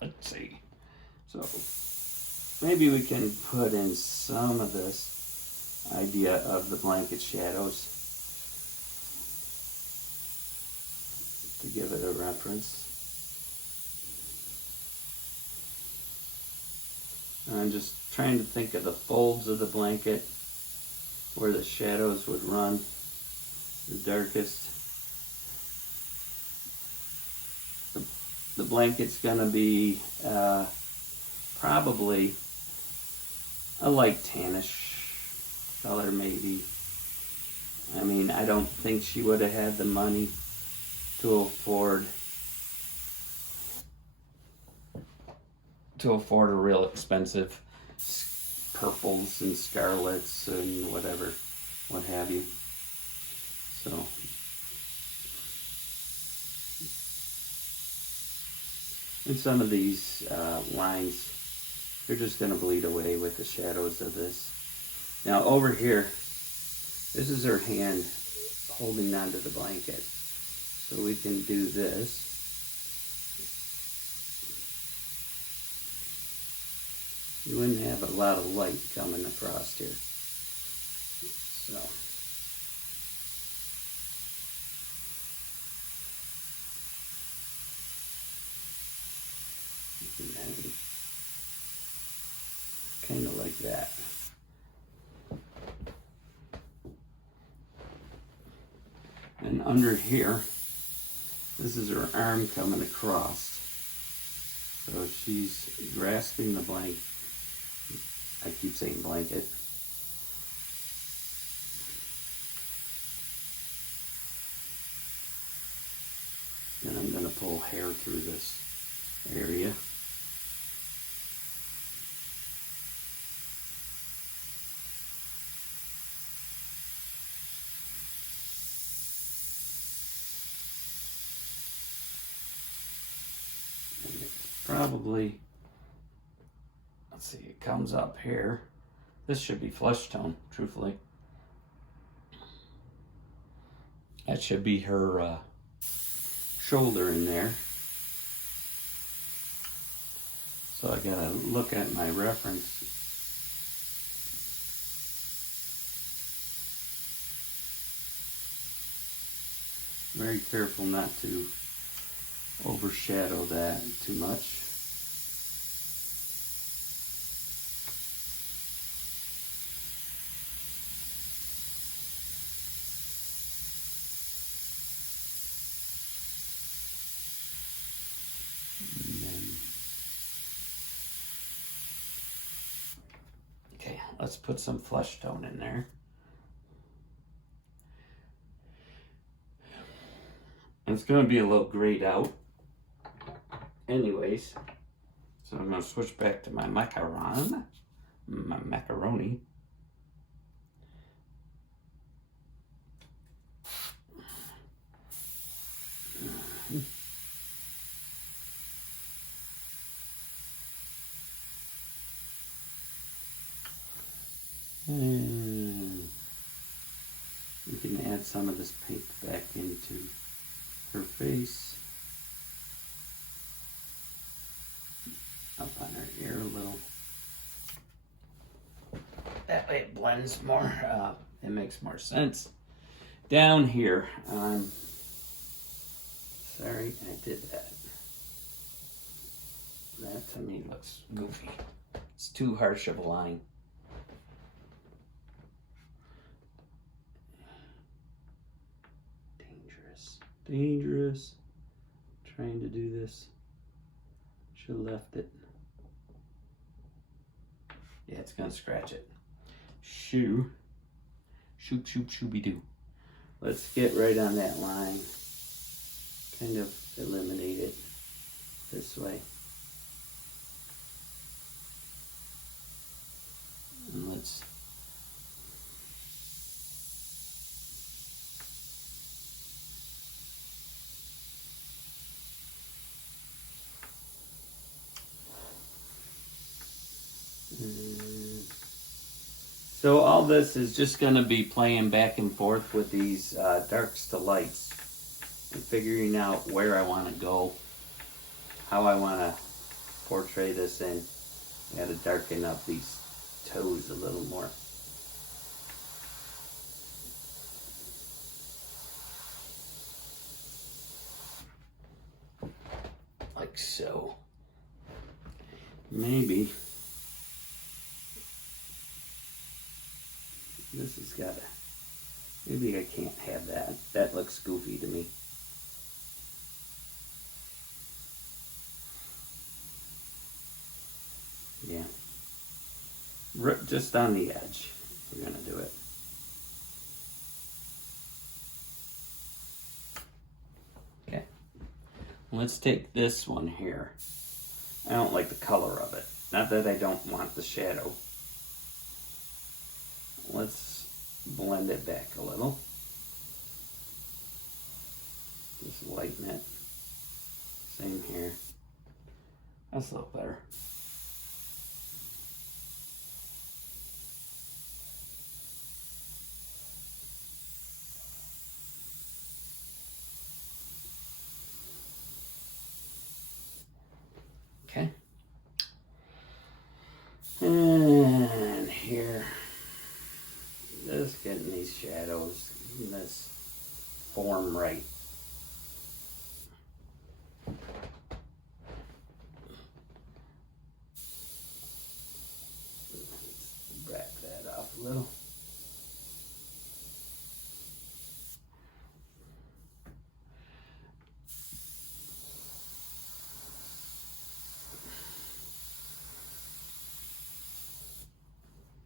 Let's see. So maybe we can put in some of this idea of the blanket shadows to give it a reference. And I'm just trying to think of the folds of the blanket where the shadows would run the darkest. The blanket's gonna be probably a light tannish color, maybe. I mean, I don't think she would have had the money to afford a real expensive purples and scarlets and whatever, what have you. So and some of these lines, they're just going to bleed away with the shadows of this. Now over here, this is her hand holding onto the blanket. So we can do this. You wouldn't have a lot of light coming across here. So. Kind of like that. And under here, this is her arm coming across. So she's grasping the blanket. I keep saying blanket. And I'm going to pull hair through this area. And it's probably, let's see, it comes up here. This should be flesh tone, truthfully. That should be her shoulder in there. So I gotta look at my reference. Very careful not to overshadow that too much. Okay, let's put some flesh tone in there. And it's going to be a little grayed out anyways. So I'm going to switch back to my macaroni. And we can add some of this pink back into her face. Up on her ear a little. That way it blends more. It makes more sense. Down here, sorry I did that. That to me looks goofy. It's too harsh of a line. dangerous. Dangerous. Trying to do this. Should have left it. Yeah, it's gonna scratch it. Shoop, shoop, shooby doo. Let's get right on that line. Kind of eliminate it this way. And let's so all this is just going to be playing back and forth with these darks to lights and figuring out where I want to go, how I want to portray this in. I got to darken up these toes a little more. Like so. Maybe this has got to, maybe I can't have that. That looks goofy to me. Yeah. Just on the edge, we're going to do it. Okay. Let's take this one here. I don't like the color of it. Not that I don't want the shadow. Let's blend it back a little. Just lighten it. Same here. That's a little better. Okay. And here, just getting these shadows, getting this form right. Back that up a little.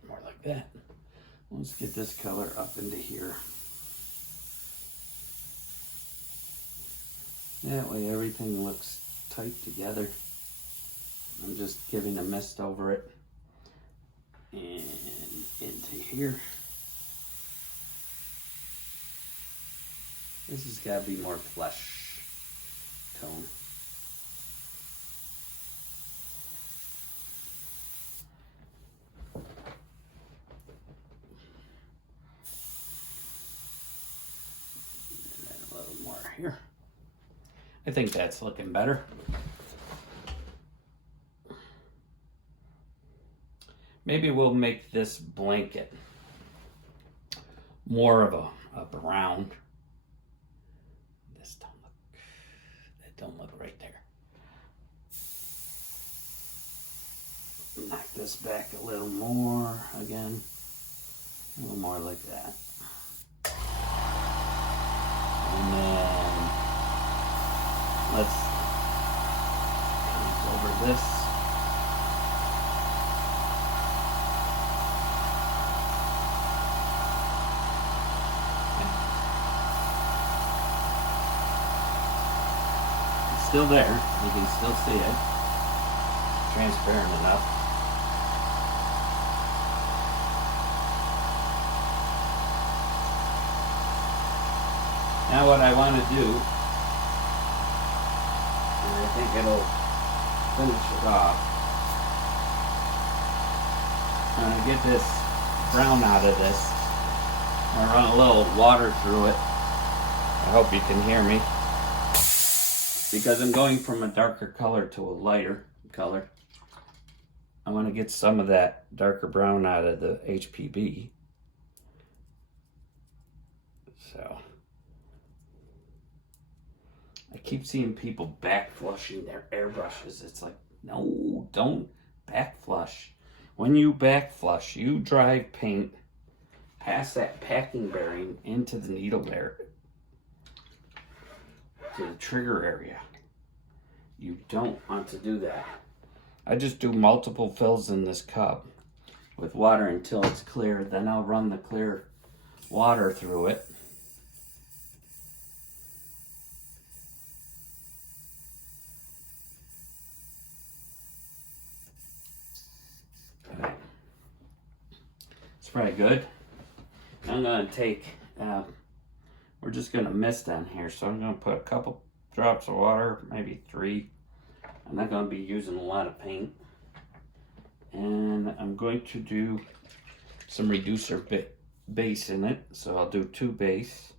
More like that. Let's get this color up into here. That way everything looks tight together. I'm just giving a mist over it. And into here. This has got to be more flesh tone. And then a little more here. I think that's looking better. Maybe we'll make this blanket more of a brown. This don't look, that don't look right there. Knock this back a little more again. A little more like that. And then let's paint over this. Still there, you can still see it. Transparent enough. Now what I want to do, and I think it'll finish it off, I'm going to get this brown out of this. I'm going to run a little water through it. I hope you can hear me. Because I'm going from a darker color to a lighter color. I want to get some of that darker brown out of the HPB. So I keep seeing people back flushing their airbrushes. It's like, no, don't back flush. When you back flush, you drive paint past that packing bearing into the needle bearing. to the trigger area. You don't want to do that. I just do multiple fills in this cup with water until it's clear. Then I'll run the clear water through it. Okay. It's pretty good. I'm going to take, we're just going to mist on here. So I'm going to put a couple drops of water, maybe 3. I'm not going to be using a lot of paint. And I'm going to do some reducer base in it. So I'll do 2 base.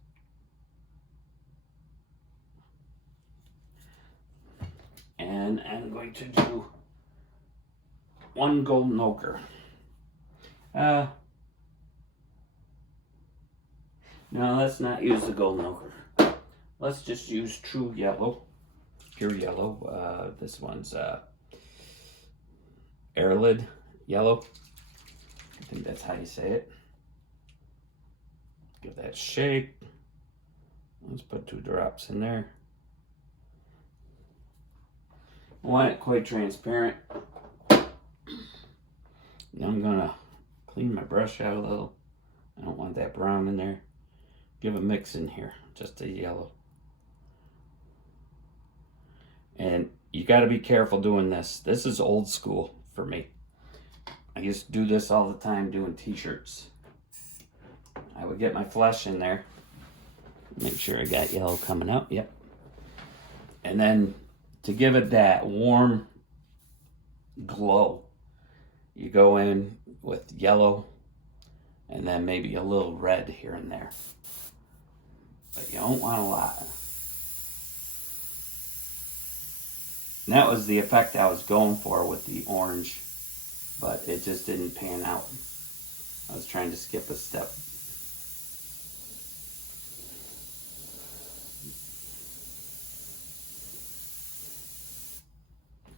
And I'm going to do 1 golden ochre. No, let's not use the golden ochre. Let's just use true yellow, pure yellow. This one's Airlid yellow. I think that's how you say it. Give that shake. Let's put 2 drops in there. I want it quite transparent. Now I'm gonna clean my brush out a little. I don't want that brown in there. Give a mix in here, just a yellow. And you got to be careful doing this. This is old school for me. I used to do this all the time doing t-shirts. I would get my flesh in there. Make sure I got yellow coming up. Yep. And then to give it that warm glow, you go in with yellow and then maybe a little red here and there. But you don't want a lot. And that was the effect I was going for with the orange, but it just didn't pan out. I was trying to skip a step.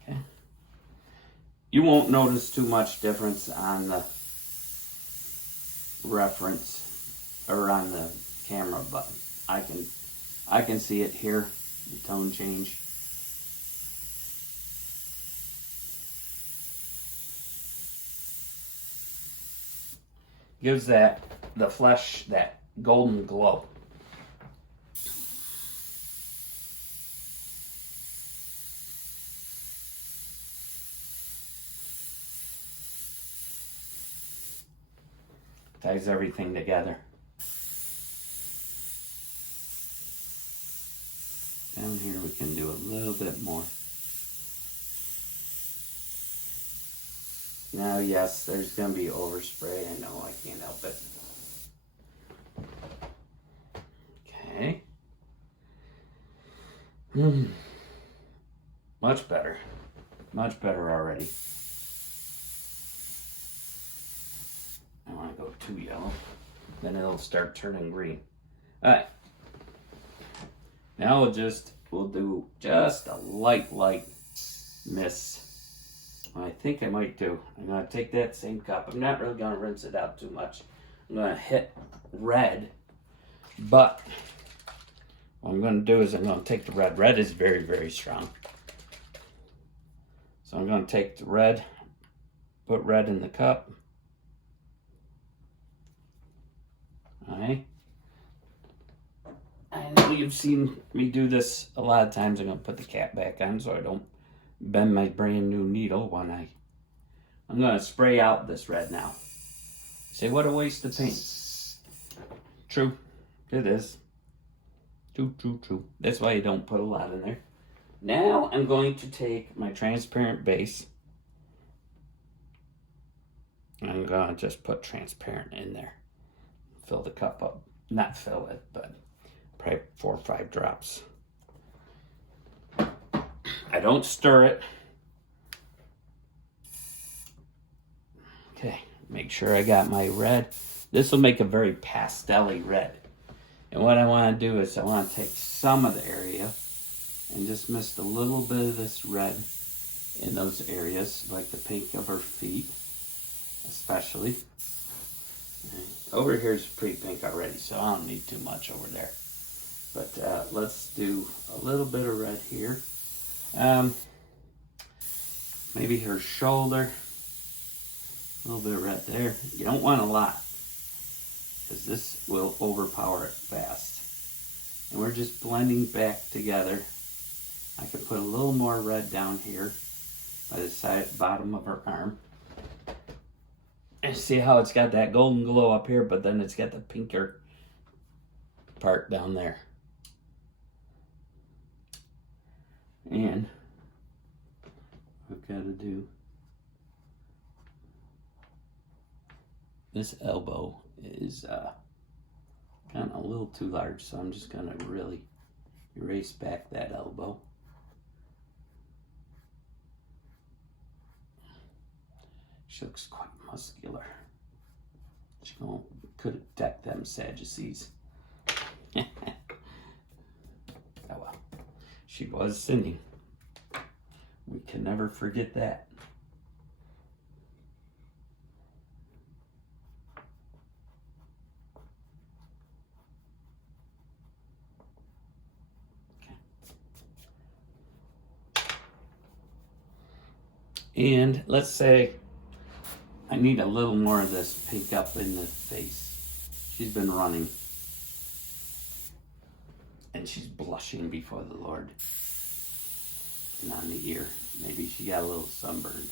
Okay. You won't notice too much difference on the reference or on the camera, but I can see it here, the tone change. Gives the flesh that golden glow. Ties everything together. Down here we can do a little bit more. Now, yes, there's going to be overspray. I know, I can't help it. Okay. Much better. Much better already. I want to go too yellow. Then it'll start turning green. Alright. Now we'll do just a light mist. What I think I might do, I'm going to take that same cup. I'm not really going to rinse it out too much. I'm going to hit red. But what I'm going to do is I'm going to take the red. Red is very, very strong. So I'm going to take the red, put red in the cup. Alright. I know you've seen me do this a lot of times. I'm going to put the cap back on so I don't bend my brand new needle when I'm going to spray out this red now. Say, what a waste of paint. True. It is. True. That's why you don't put a lot in there. Now I'm going to take my transparent base. I'm going to just put transparent in there. Fill the cup up. Not fill it, but probably 4 or 5 drops. I don't stir it. Okay, make sure I got my red. This will make a very pastel-y red. And what I want to do is I want to take some of the area and just mist a little bit of this red in those areas, like the pink of her feet, especially. Over here is pretty pink already, so I don't need too much over there. But let's do a little bit of red here. Um, maybe her shoulder. A little bit of red there. You don't want a lot, because this will overpower it fast. And we're just blending back together. I can put a little more red down here by the side, bottom of her arm. And see how it's got that golden glow up here, but then it's got the pinker part down there. And I've got to do this elbow is kind of a little too large, so I'm just going to really erase back that elbow. She looks quite muscular. She could have decked them Sadducees. Oh well. She was sinning. We can never forget that. And let's say I need a little more of this pink up in the face. She's been running. And she's blushing before the Lord. And on the ear. Maybe she got a little sunburn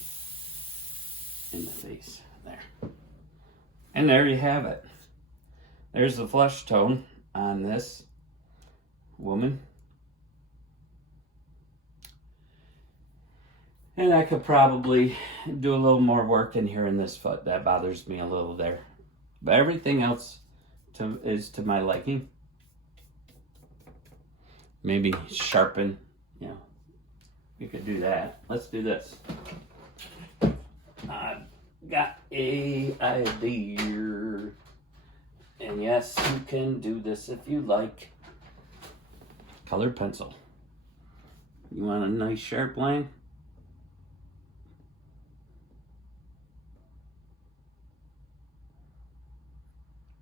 in the face. There. And there you have it. There's the flesh tone on this woman. And I could probably do a little more work in here in this foot. That bothers me a little there. But everything else is to my liking. Maybe sharpen, you could do that. Let's do this. I've got a idea. And yes, you can do this if you like. Colored pencil. You want a nice sharp line?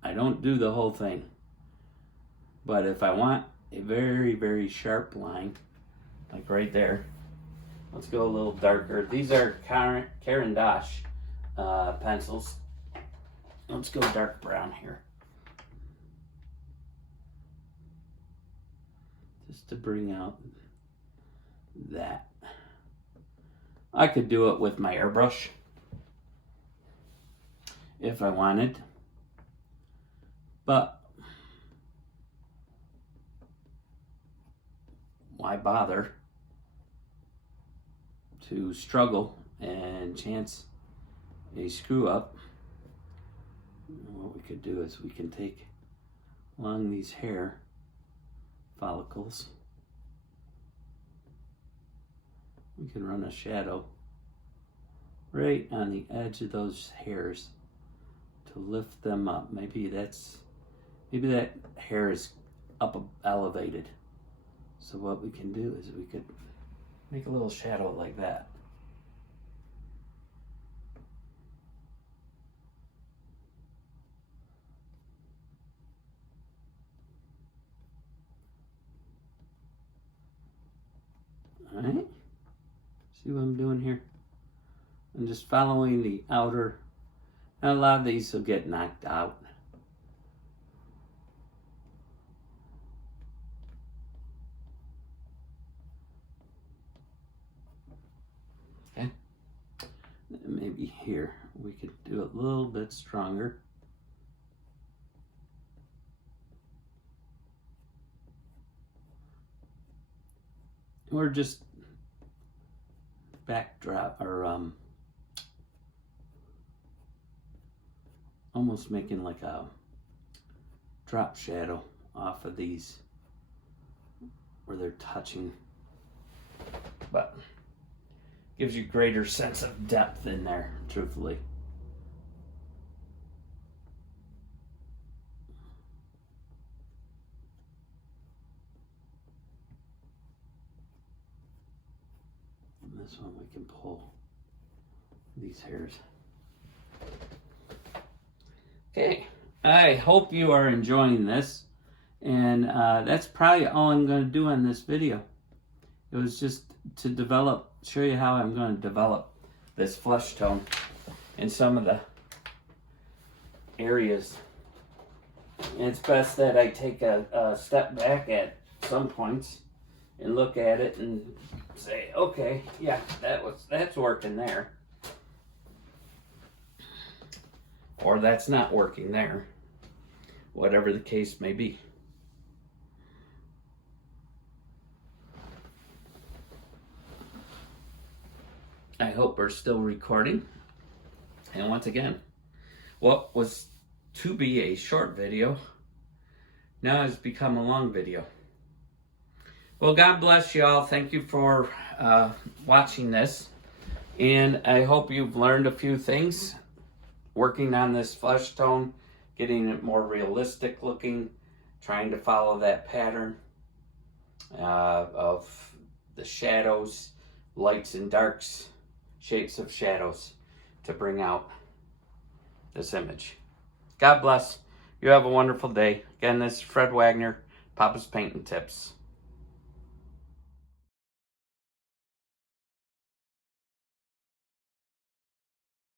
I don't do the whole thing. But if I want a very, very sharp line, like right there, let's go a little darker. These are Caran d'Ache pencils. Let's go dark brown here. Just to bring out that. I could do it with my airbrush if I wanted. But why bother to struggle and chance a screw up? What we could do is we can take along these hair follicles. We can run a shadow right on the edge of those hairs to lift them up. Maybe that hair is up elevated. So what we can do is we could make a little shadow like that. All right. See what I'm doing here? I'm just following the outer. And a lot of these will get knocked out. Okay. Maybe here we could do it a little bit stronger. Or just backdrop or almost making like a drop shadow off of these where they're touching, but gives you greater sense of depth in there, truthfully. And this one we can pull these hairs. Okay, I hope you are enjoying this. And that's probably all I'm going to do on this video. It was just to show you how I'm going to develop this flesh tone in some of the areas. And it's best that I take a step back at some points and look at it and say, okay, yeah, that's working there. Or that's not working there. Whatever the case may be. I hope we're still recording. And once again, what was to be a short video now has become a long video. Well, God bless you all. Thank you for watching this. And I hope you've learned a few things working on this flesh tone, getting it more realistic looking, trying to follow that pattern of the shadows, lights and darks, shapes of shadows to bring out this image. God bless. You have a wonderful day. Again, this is Fred Wagner, Papa's Painting Tips.